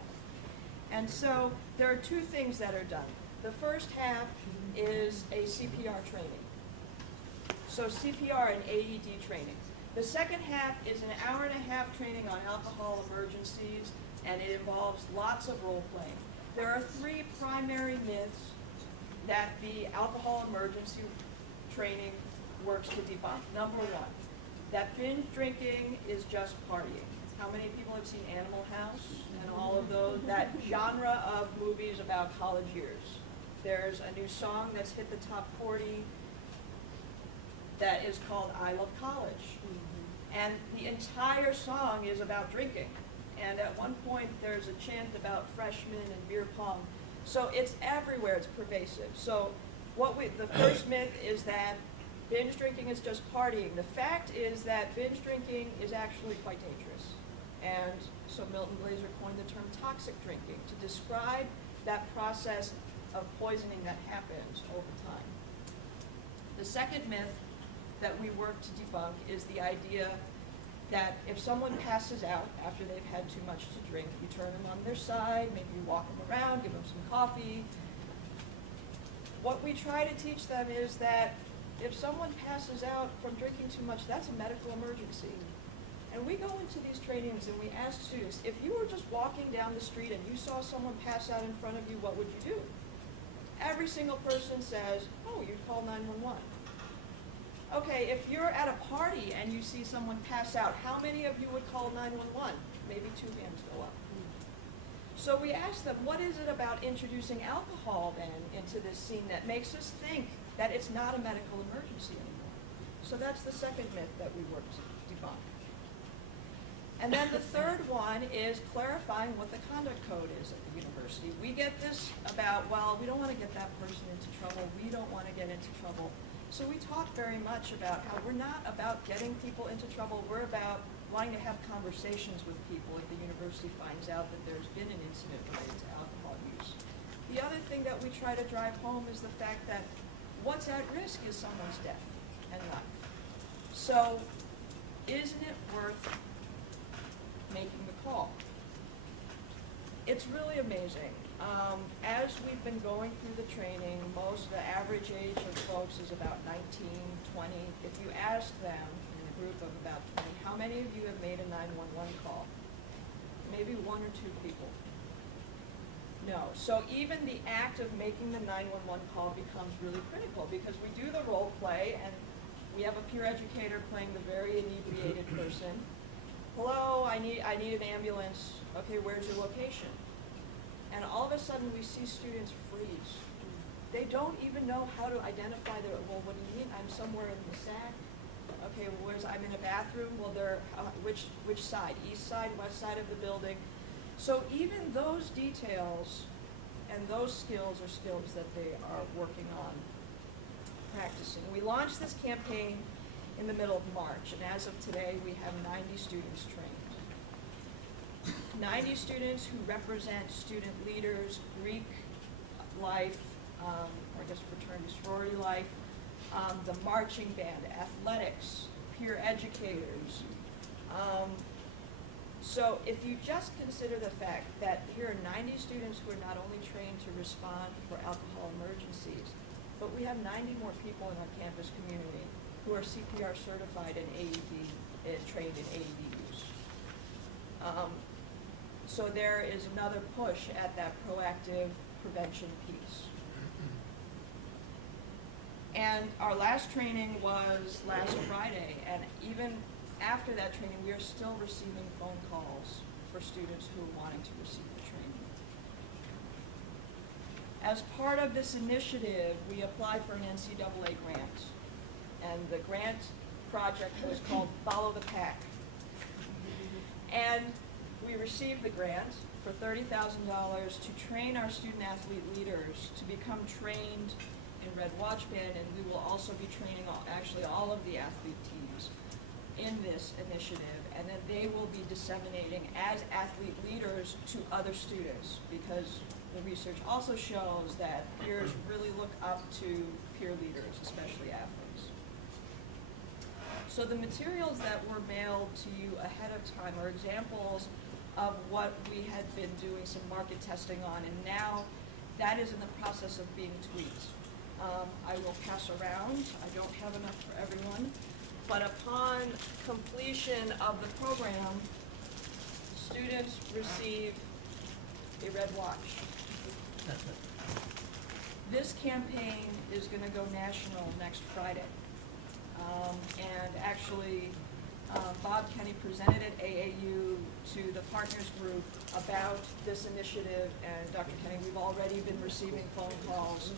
And so there are two things that are done. The first half is a CPR training. So CPR and AED training. The second half is an 1.5-hour training on alcohol emergencies, and it involves lots of role playing. There are 3 primary myths that the alcohol emergency training works to debunk. Number 1, that binge drinking is just partying. How many people have seen Animal House and all of those, that genre of movies about college years? There's a new song that's hit the top 40 that is called I Love College. And the entire song is about drinking. And at one point, there's a chant about freshmen and beer pong. So it's everywhere, it's pervasive. So the first myth is that binge drinking is just partying. The fact is that binge drinking is actually quite dangerous. And so Milton Glaser coined the term toxic drinking to describe that process of poisoning that happens over time. The second myth that we work to debunk is the idea that if someone passes out after they've had too much to drink, you turn them on their side, maybe you walk them around, give them some coffee. What we try to teach them is that if someone passes out from drinking too much, that's a medical emergency. And we go into these trainings and we ask students, if you were just walking down the street and you saw someone pass out in front of you, what would you do? Every single person says, oh, you'd call 911. Okay, if you're at a party and you see someone pass out, how many of you would call 911? Maybe 2 hands go up. So we ask them, what is it about introducing alcohol then into this scene that makes us think that it's not a medical emergency anymore? So that's the second myth that we work to debunk. And then the third one is clarifying what the conduct code is at the university. We get this about, well, we don't want to get that person into trouble. We don't want to get into trouble. So we talk very much about how we're not about getting people into trouble. We're about wanting to have conversations with people if the university finds out that there's been an incident related to alcohol use. The other thing that we try to drive home is the fact that what's at risk is someone's death and life. So isn't it worth making the call? It's really amazing. As we've been going through the training, the average age of folks is about 19, 20. If you ask them in a group of about 20, how many of you have made a 911 call? Maybe 1 or 2 people. No. So even the act of making the 911 call becomes really critical because we do the role play and we have a peer educator playing the very inebriated person. Hello, I need an ambulance. Okay, where's your location? And all of a sudden we see students freeze. They don't even know how to identify their, well, what do you mean? I'm somewhere in the SAC. Okay, well, I'm in a bathroom. Well, they're, which side? East side, west side of the building? So even those details and those skills are skills that they are working on practicing. We launched this campaign in the middle of March, and as of today, we have 90 students trained. 90 students who represent student leaders, Greek life, or I guess fraternity sorority life, the marching band, athletics, peer educators. So if you just consider the fact that here are 90 students who are not only trained to respond for alcohol emergencies, but we have 90 more people in our campus community who are CPR certified and AED, trained in AED use. So there is another push at that proactive prevention piece. And our last training was last Friday, and even after that training, we are still receiving phone calls for students who are wanting to receive the training. As part of this initiative, we applied for an NCAA grant, and the grant project was called Follow the Pack. And we received the grant for $30,000 to train our student-athlete leaders to become trained in Red Watch Band, and we will also be training all of the athlete teams in this initiative, and then they will be disseminating as athlete leaders to other students, because the research also shows that peers really look up to peer leaders, especially athletes. So the materials that were mailed to you ahead of time are examples of what we had been doing some market testing on, and now that is in the process of being tweaked. I will pass around. I don't have enough for everyone, but upon completion of the program, students receive a red watch. This campaign is going to go national next Friday. And actually, Bob Kenny presented at AAU to the partners group about this initiative, and Dr. Kenny, we've already been receiving phone calls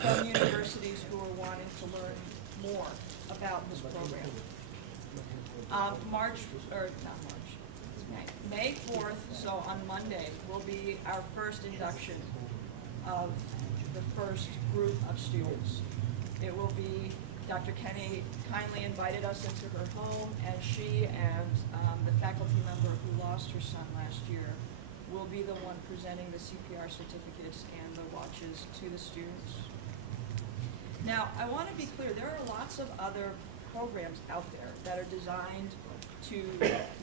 from universities who are wanting to learn more about this program. May 4th, so on Monday, will be our first induction of the first group of students. It will be, Dr. Kenny kindly invited us into her home, and she and the faculty member who lost her son last year will be the one presenting the CPR certificates and the watches to the students. Now, I want to be clear, there are lots of other programs out there that are designed to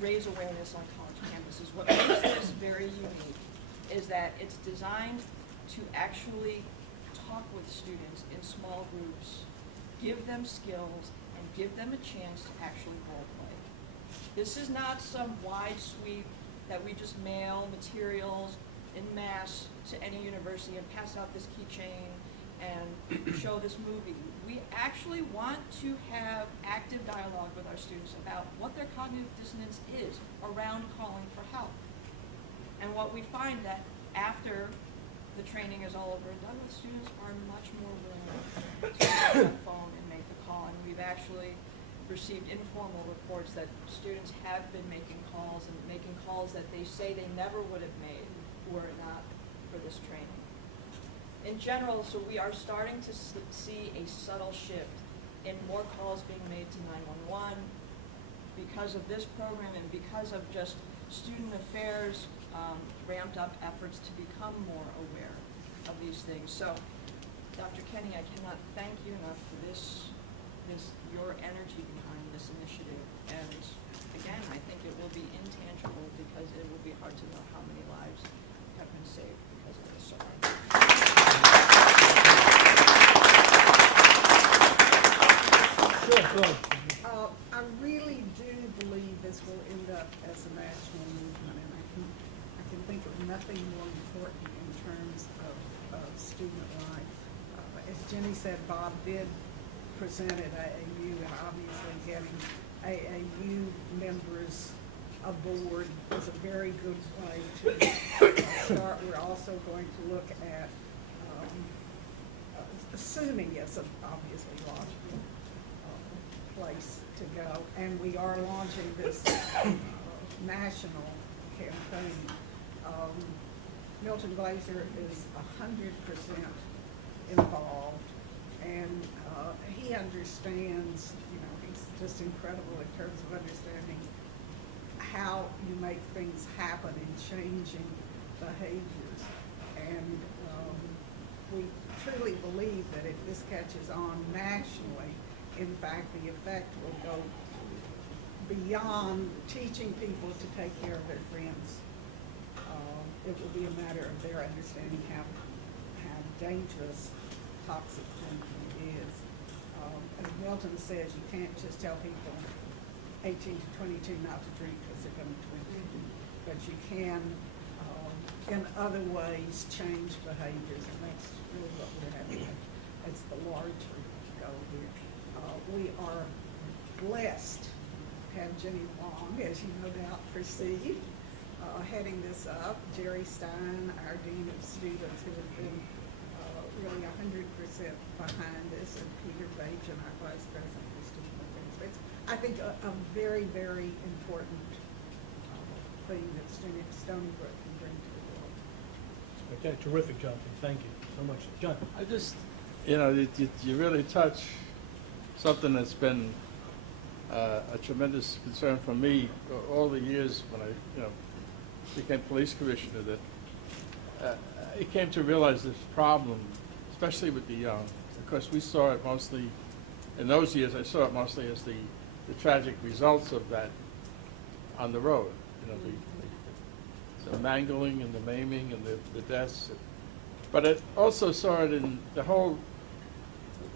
raise awareness on college campuses. What makes this very unique is that it's designed to actually talk with students in small groups, give them skills, and give them a chance to actually role play. This is not some wide sweep that we just mail materials in mass to any university and pass out this keychain and show this movie. We actually want to have active dialogue with our students about what their cognitive dissonance is around calling for help. And what we find that after the training is all over and done with, students are much more willing to pick up the phone and make the call. And we've actually received informal reports that students have been making calls and making calls that they say they never would have made were it not for this training. In general, so we are starting to see a subtle shift in more calls being made to 911 because of this program and because of just student affairs ramped up efforts to become more aware of these things. So, Dr. Kenny, I cannot thank you enough for your energy behind this initiative. And again, I think it will be intangible because it will be hard to know how many lives have been saved because of this. So Sure, go ahead. I really do believe this will end up as a national movement, and I can think of nothing more important in terms of student life. As Jenny said, Bob did present at AAU, and obviously getting AAU members aboard is a very good way to start. We're also going to look at, assuming it's an obviously logical place to go, and we are launching this national campaign. Milton Glaser is 100% involved, and he understands, he's just incredible in terms of understanding how you make things happen in changing behaviors. And we truly believe that if this catches on nationally, in fact, the effect will go beyond teaching people to take care of their friends. It will be a matter of their understanding how dangerous toxic drinking is. As Milton says, you can't just tell people 18 to 22 not to drink because they're going to drink, but you can, in other ways, change behaviors, and that's really what we're having. It's the larger goal here. We are blessed to have Jenny Long, as you no doubt perceived, heading this up. Jerry Stein, our Dean of Students, who have been really 100% behind this, and Peter Bajan, our Vice President for Student Affairs. It's, I think, a very, very important thing that Stony Brook can bring to the world. Okay, terrific, Jonathan. Thank you so much. John? I just, you really touch something that's been a tremendous concern for me all the years when I, became police commissioner, that I came to realize this problem, especially with the young. Of course, we saw it mostly, in those years, I saw it mostly as the tragic results of that on the road. The mangling and the maiming and the deaths. But I also saw it in the whole,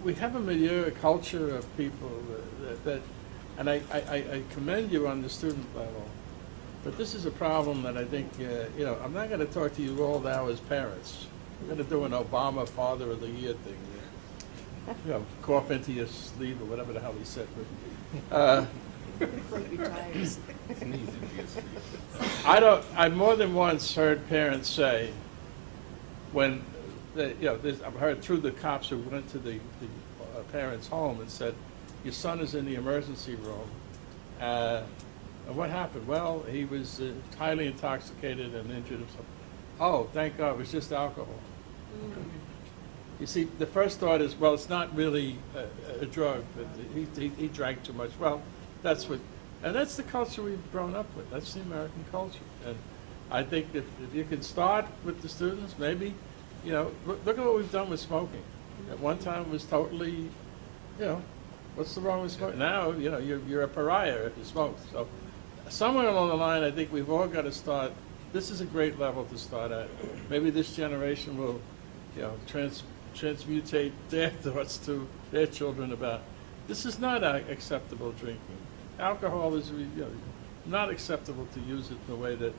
we have a milieu, a culture of people that and I commend you on the student level, but this is a problem that I think, I'm not going to talk to you all now as parents. I'm going to do an Obama Father of the Year thing. Cough into your sleeve or whatever the hell he said. I more than once heard parents say, when, I've heard through the cops who went to the parents' home and said, your son is in the emergency room. And what happened? Well, he was highly intoxicated and injured himself. Oh, thank God, it was just alcohol. You see, the first thought is, well, it's not really a drug, but he drank too much. Well, that's the culture we've grown up with. That's the American culture. And I think if you can start with the students, maybe, look at what we've done with smoking. At one time, it was totally, you know, what's the wrong with smoking? Now, you know, you're a pariah if you smoke. So somewhere along the line, I think we've all got to start. This is a great level to start at. Maybe this generation will, you know, transmutate their thoughts to their children about this is not acceptable drinking. Alcohol is, you know, not acceptable to use it the way that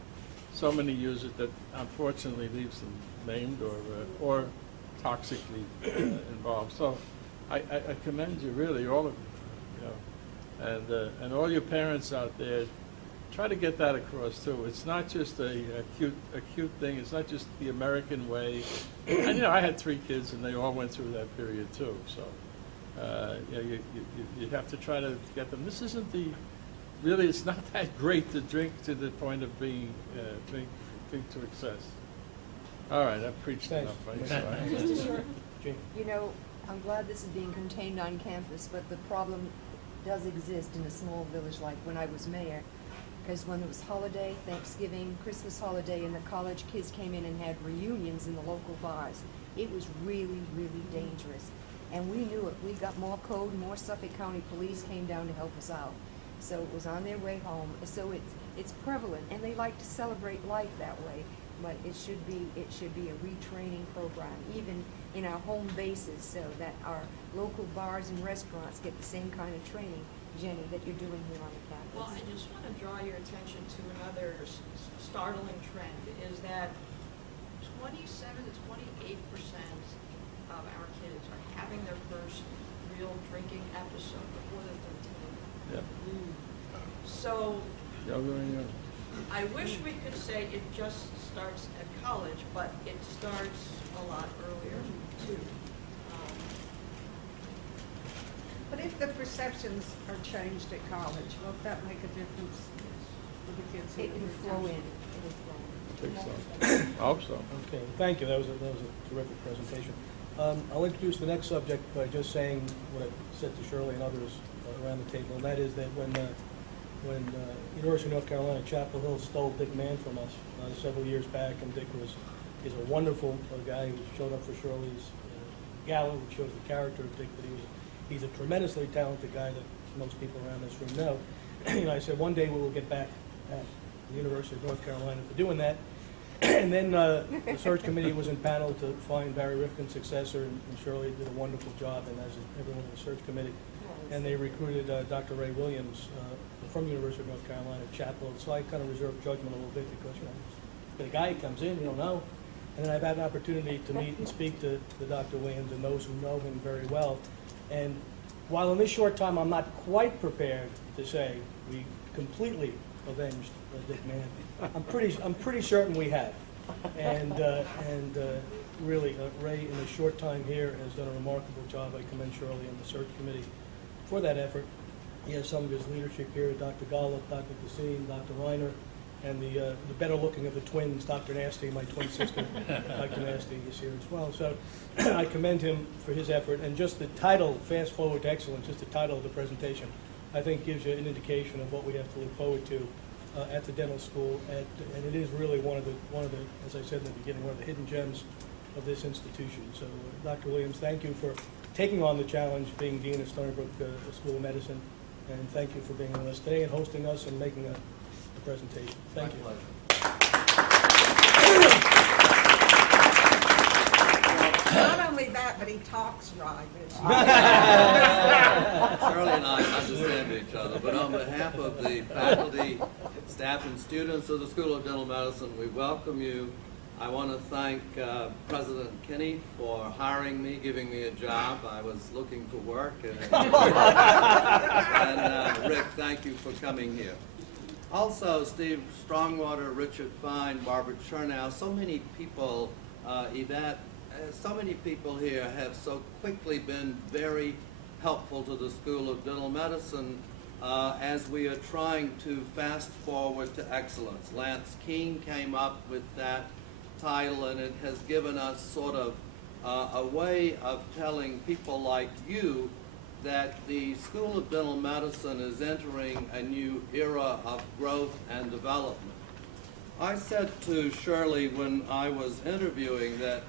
so many use it that unfortunately leaves them maimed or toxically involved. So I commend you, really, all of you, you know, and all your parents out there. Try to get that across too. It's not just a cute thing. It's not just the American way. And you know, I had 3 kids, and they all went through that period too. So you know, you have to try to get them. This isn't the really. It's not that great to drink to the point of being drink to excess. All right, I've preached Thanks. enough. Mr. Short, Gene. you know, I'm glad this is being contained on campus, but the problem does exist in a small village like when I was mayor. Because when it was holiday, Thanksgiving, Christmas holiday, and the college kids came in and had reunions in the local bars, it was really, really dangerous. And we knew it. We got more code, more Suffolk County police came down to help us out. So it was on their way home. So it's prevalent, and they like to celebrate life that way. But it should be a retraining program, even in our home bases, so that our local bars and restaurants get the same kind of training, Jenny, that you're doing here on the campus. Well, I just want to draw your attention to another startling trend, is that 27 to 28% of our kids are having their first real drinking episode before they're 13. Yep. So Younger and younger. I wish we could say it just starts at college, but it starts a lot earlier too. But if the perceptions are changed at college, will that make a difference for the kids? It will flow in. It will flow in. I think so. I hope so. Okay, thank you. That was a terrific presentation. I'll introduce the next subject by just saying what I said to Shirley and others around the table, and that is that when University of North Carolina Chapel Hill stole Dick Mann from us several years back, and Dick is a wonderful guy who showed up for Shirley's gala, which shows the character of Dick, but he's a tremendously talented guy that most people around this room know. You know, I said one day we will get back at the University of North Carolina for doing that. And then the search committee was in panel to find Barry Rifkin's successor, and Shirley did a wonderful job, and as did everyone in the search committee. And they recruited Dr. Ray Williams from the University of North Carolina Chapel. So I kind of reserve judgment a little bit because, you know, the guy comes in, you don't know. And then I've had an opportunity to meet and speak to Dr. Williams and those who know him very well. And while in this short time I'm not quite prepared to say we completely avenged Dick Mann, I'm pretty certain we have. And really, Ray in a short time here has done a remarkable job. I commend Shirley and the search committee for that effort. He has some of his leadership here, Dr. Golub, Dr. Cassine, Dr. Reiner, and the better looking of the twins, Dr. Nasty, my twin sister, Dr. Nasty is here as well. So I commend him for his effort. And just the title, Fast Forward to Excellence, just the title of the presentation, I think gives you an indication of what we have to look forward to at the dental school. And it is really one of the, as I said in the beginning, one of the hidden gems of this institution. So Dr. Williams, thank you for taking on the challenge, being Dean of Stony Brook School of Medicine. And thank you for being with us today and hosting us and making a presentation. Thank you. Not only that, but he talks right. Shirley and I understand each other, but on behalf of the faculty, staff, and students of the School of Dental Medicine, we welcome you. I want to thank President Kinney for hiring me, giving me a job. I was looking for work. And Rick, thank you for coming here. Also, Steve Strongwater, Richard Fine, Barbara Chernow, so many people, Yvette, so many people here have so quickly been very helpful to the School of Dental Medicine as we are trying to fast forward to excellence. Lance King came up with that title, and it has given us sort of a way of telling people like you that the School of Dental Medicine is entering a new era of growth and development. I said to Shirley when I was interviewing that,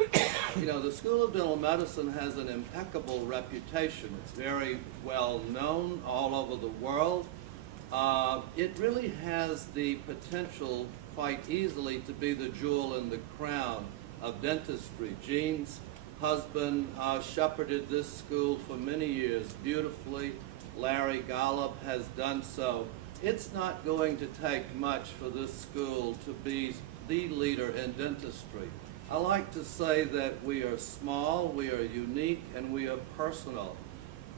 the School of Dental Medicine has an impeccable reputation. It's very well known all over the world. It really has the potential quite easily to be the jewel in the crown of dentistry. Jean's husband shepherded this school for many years beautifully. Larry Gollop has done so. It's not going to take much for this school to be the leader in dentistry. I like to say that we are small, we are unique, and we are personal.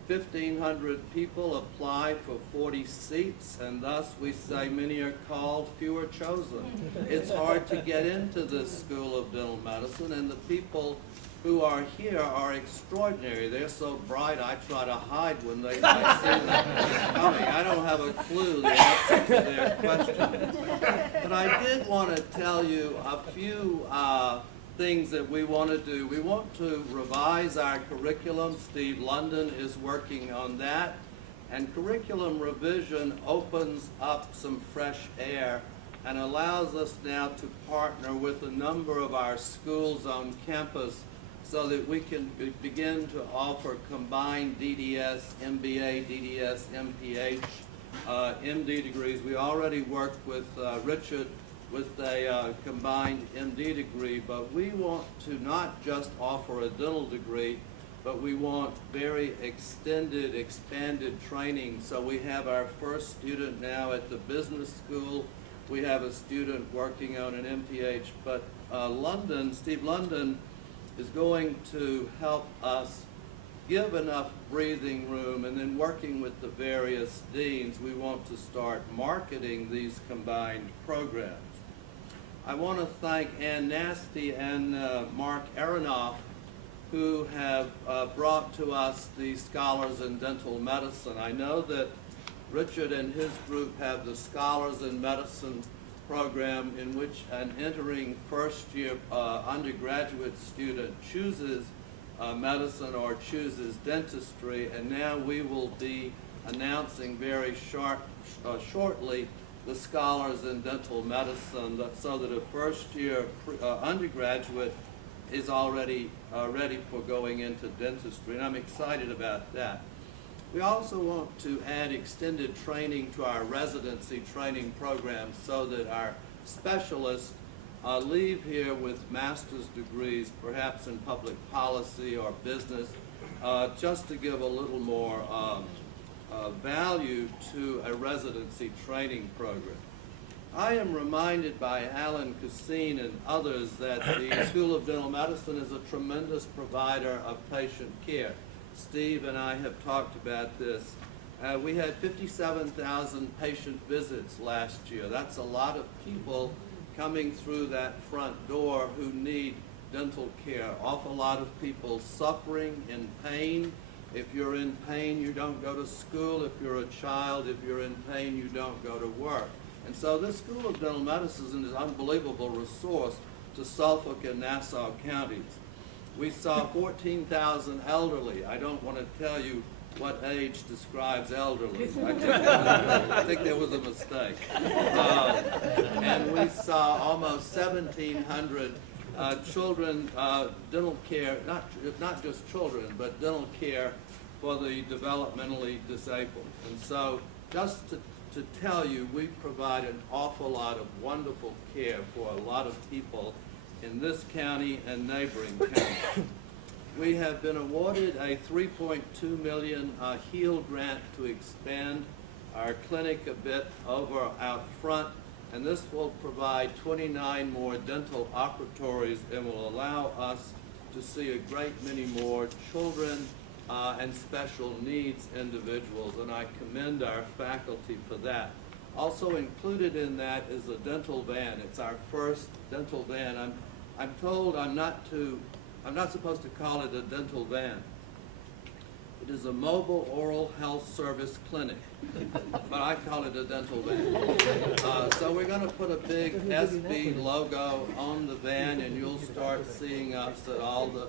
1,500 people apply for 40 seats, and thus we say many are called, few are chosen. It's hard to get into this School of Dental Medicine, and the people who are here are extraordinary. They're so bright, I try to hide when they see them coming. I don't have a clue the answer to their question. But I did want to tell you a few things that we want to do. We want to revise our curriculum. Steve London is working on that. And curriculum revision opens up some fresh air and allows us now to partner with a number of our schools on campus so that we can begin to offer combined DDS, MBA, DDS, MPH, MD degrees. We already work with Richard with a combined MD degree, but we want to not just offer a dental degree, but we want very extended, expanded training. So we have our first student now at the business school. We have a student working on an MPH, but Steve London is going to help us give enough breathing room, and then working with the various deans, we want to start marketing these combined programs. I want to thank Ann Nasty and Mark Aronoff, who have brought to us the Scholars in Dental Medicine. I know that Richard and his group have the Scholars in Medicine program in which an entering first-year undergraduate student chooses medicine or chooses dentistry, and now we will be announcing very shortly the Scholars in Dental Medicine, so that a first-year undergraduate is already ready for going into dentistry, and I'm excited about that. We also want to add extended training to our residency training programs so that our specialists leave here with master's degrees, perhaps in public policy or business, just to give a little more value to a residency training program. I am reminded by Alan Cassine and others that the School of Dental Medicine is a tremendous provider of patient care. Steve and I have talked about this. We had 57,000 patient visits last year. That's a lot of people coming through that front door who need dental care. Awful lot of people suffering, in pain. If you're in pain, you don't go to school. If you're a child, if you're in pain, you don't go to work. And so this School of Dental Medicine is an unbelievable resource to Suffolk and Nassau counties. We saw 14,000 elderly. I don't want to tell you what age describes elderly. I think there was a mistake. And we saw almost 1,700 children, dental care, not just children, but dental care for the developmentally disabled. And so just to tell you, we provide an awful lot of wonderful care for a lot of people in this county and neighboring counties. We have been awarded a $3.2 million HEAL grant to expand our clinic a bit over out front, and this will provide 29 more dental operatories and will allow us to see a great many more children and special needs individuals, and I commend our faculty for that. Also included in that is a dental van. It's our first dental van. I'm told I'm not supposed to call it a dental van. It is a mobile oral health service clinic, but I call it a dental van. So we're going to put a big SB logo on the van, and you'll start seeing us at all the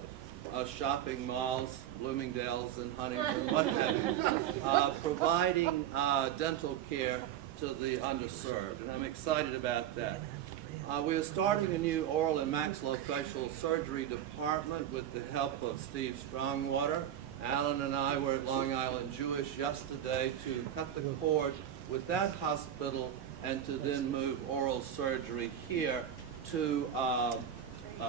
shopping malls, Bloomingdale's and Huntington, what have you, providing dental care to the underserved, and I'm excited about that. We are starting a new oral and maxillofacial surgery department with the help of Steve Strongwater. Alan and I were at Long Island Jewish yesterday to cut the cord with that hospital and to then move oral surgery here to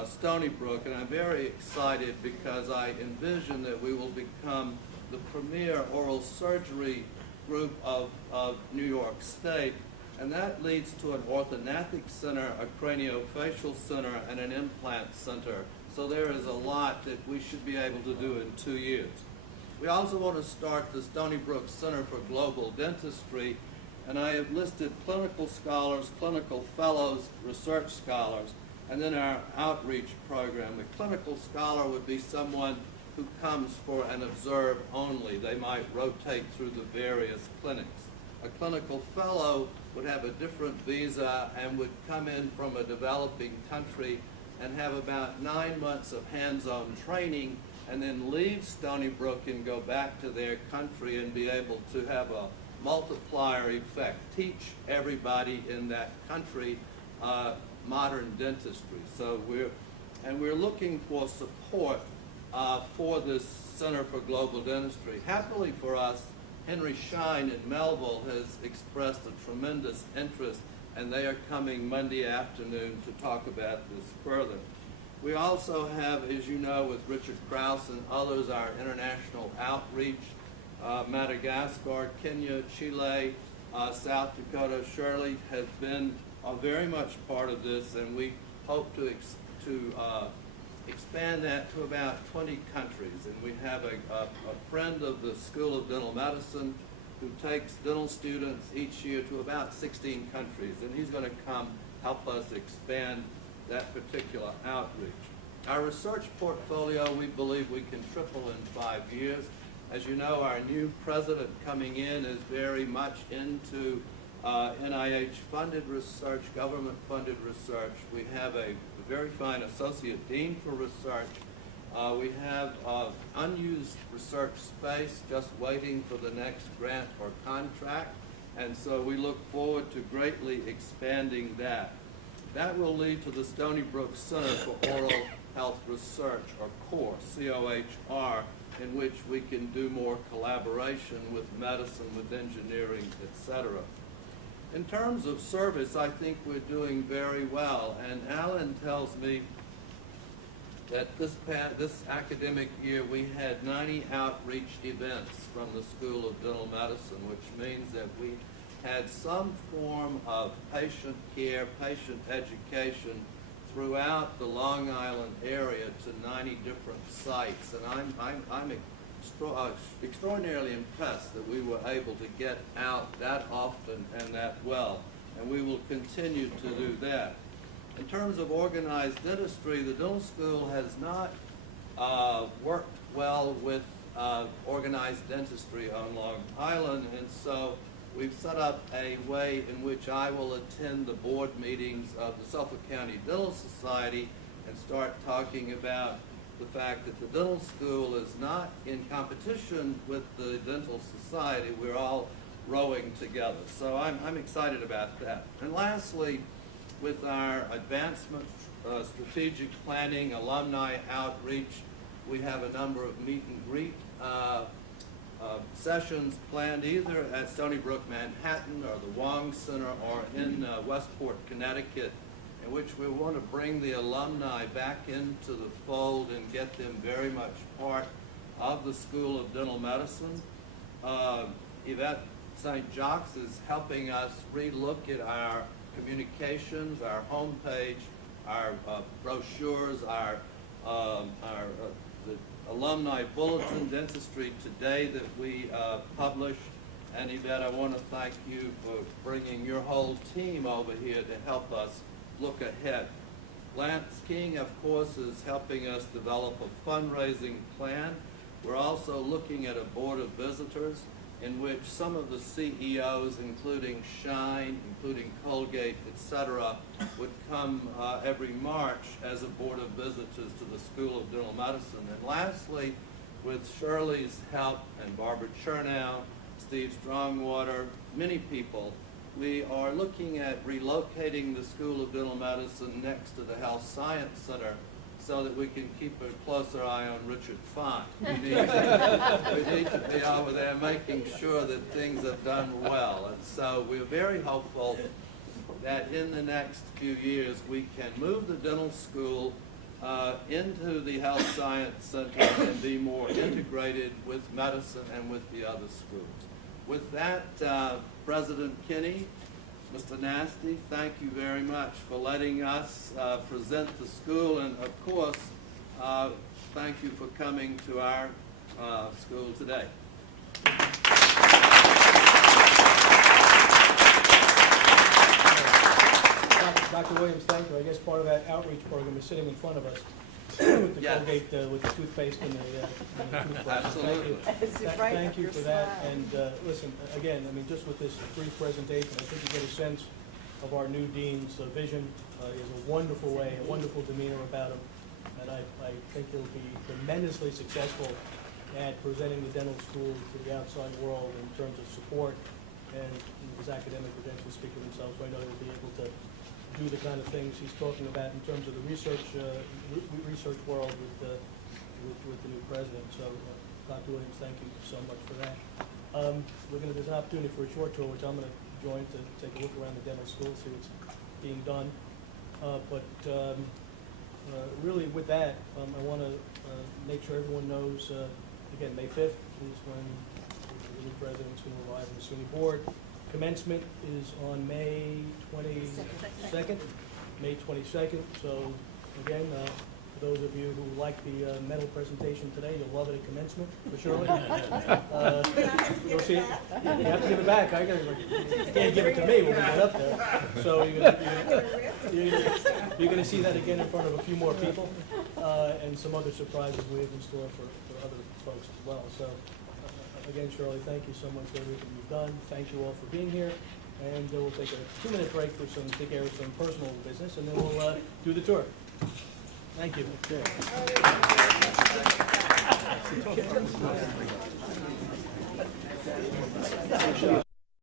Stony Brook. And I'm very excited because I envision that we will become the premier oral surgery group of New York State. And that leads to an orthodontic center, a craniofacial center, and an implant center. So there is a lot that we should be able to do in 2 years. We also want to start the Stony Brook Center for Global Dentistry, and I have listed clinical scholars, clinical fellows, research scholars, and then our outreach program. A clinical scholar would be someone who comes for an observe only. They might rotate through the various clinics. A clinical fellow would have a different visa and would come in from a developing country and have about 9 months of hands-on training and then leave Stony Brook and go back to their country and be able to have a multiplier effect, teach everybody in that country modern dentistry. So we're looking for support for this Center for Global Dentistry. Happily for us, Henry Schein in Melville has expressed a tremendous interest, and they are coming Monday afternoon to talk about this further. We also have, as you know, with Richard Krause and others, our international outreach, Madagascar, Kenya, Chile, South Dakota. Shirley has been very much part of this, and we hope to expand that to about 20 countries. And we have a friend of the School of Dental Medicine who takes dental students each year to about 16 countries, and he's going to come help us expand that particular outreach. Our research portfolio, we believe we can triple in 5 years. As you know, our new president coming in is very much into NIH-funded research, government-funded research. We have a very fine associate dean for research. We have unused research space just waiting for the next grant or contract, and so we look forward to greatly expanding that. That will lead to the Stony Brook Center for Oral Health Research, or CORE, C-O-H-R, in which we can do more collaboration with medicine, with engineering, etc. In terms of service, I think we're doing very well, and Alan tells me that this academic year we had 90 outreach events from the School of Dental Medicine, which means that we had some form of patient care, patient education throughout the Long Island area to 90 different sites. And I'm extraordinarily impressed that we were able to get out that often and that well, and we will continue to do that. In terms of organized dentistry, the dental school has not worked well with organized dentistry on Long Island, and so we've set up a way in which I will attend the board meetings of the Suffolk County Dental Society and start talking about the fact that the dental school is not in competition with the dental society. We're all rowing together. So I'm excited about that. And lastly, with our advancement, strategic planning, alumni outreach, we have a number of meet and greet sessions planned either at Stony Brook, Manhattan, or the Wong Center, or in Westport, Connecticut, in which we want to bring the alumni back into the fold and get them very much part of the School of Dental Medicine. Yvette St. Jacques is helping us relook at our communications, our homepage, our brochures, the alumni bulletin, Dentistry Today, that we publish. And Yvette, I want to thank you for bringing your whole team over here to help us look ahead. Lance King, of course, is helping us develop a fundraising plan. We're also looking at a board of visitors in which some of the CEOs, including Schein, including Colgate, etc., would come every March as a board of visitors to the School of Dental Medicine. And lastly, with Shirley's help and Barbara Chernow, Steve Strongwater, many people, we are looking at relocating the School of Dental Medicine next to the Health Science Center so that we can keep a closer eye on Richard Fine. We need to be over there making sure that things are done well. And so we're very hopeful that in the next few years we can move the dental school into the Health Science Center and be more integrated with medicine and with the other schools. With that, President Kinney, Mr. Nasty, thank you very much for letting us present the school, and of course, thank you for coming to our school today. Dr. Williams, thank you. I guess part of that outreach program is sitting in front of us with the Yes. Colgate, with the toothpaste and the toothbrush. Absolutely. Thank you for that. And listen, again, I mean, just with this brief presentation, I think you get a sense of our new dean's vision. He has a wonderful way, a wonderful demeanor about him, and I think he'll be tremendously successful at presenting the dental school to the outside world in terms of support, and his academic credentials speak for themselves. So I know he'll be able to do the kind of things he's talking about in terms of the research world with the new president. So, Dr. Williams, thank you so much for that. There's an opportunity for a short tour, which I'm going to join to take a look around the dental school, see what's being done. Really, with that, I want to make sure everyone knows. Again, May 5th is when the new president's going to arrive on the SUNY board. Commencement is on May 22nd. May 22nd. So again, for those of you who like the medal presentation today, you'll love it at commencement, for Shirley. You'll see. You have to give it back. You can't give it to me when we get up there. So you're going to see that again in front of a few more people, and some other surprises we have in store for other folks as well. So. Again, Shirley, thank you so much for everything you've done. Thank you all for being here. And we'll take a 2-minute break for take care of some personal business, and then we'll do the tour. Thank you.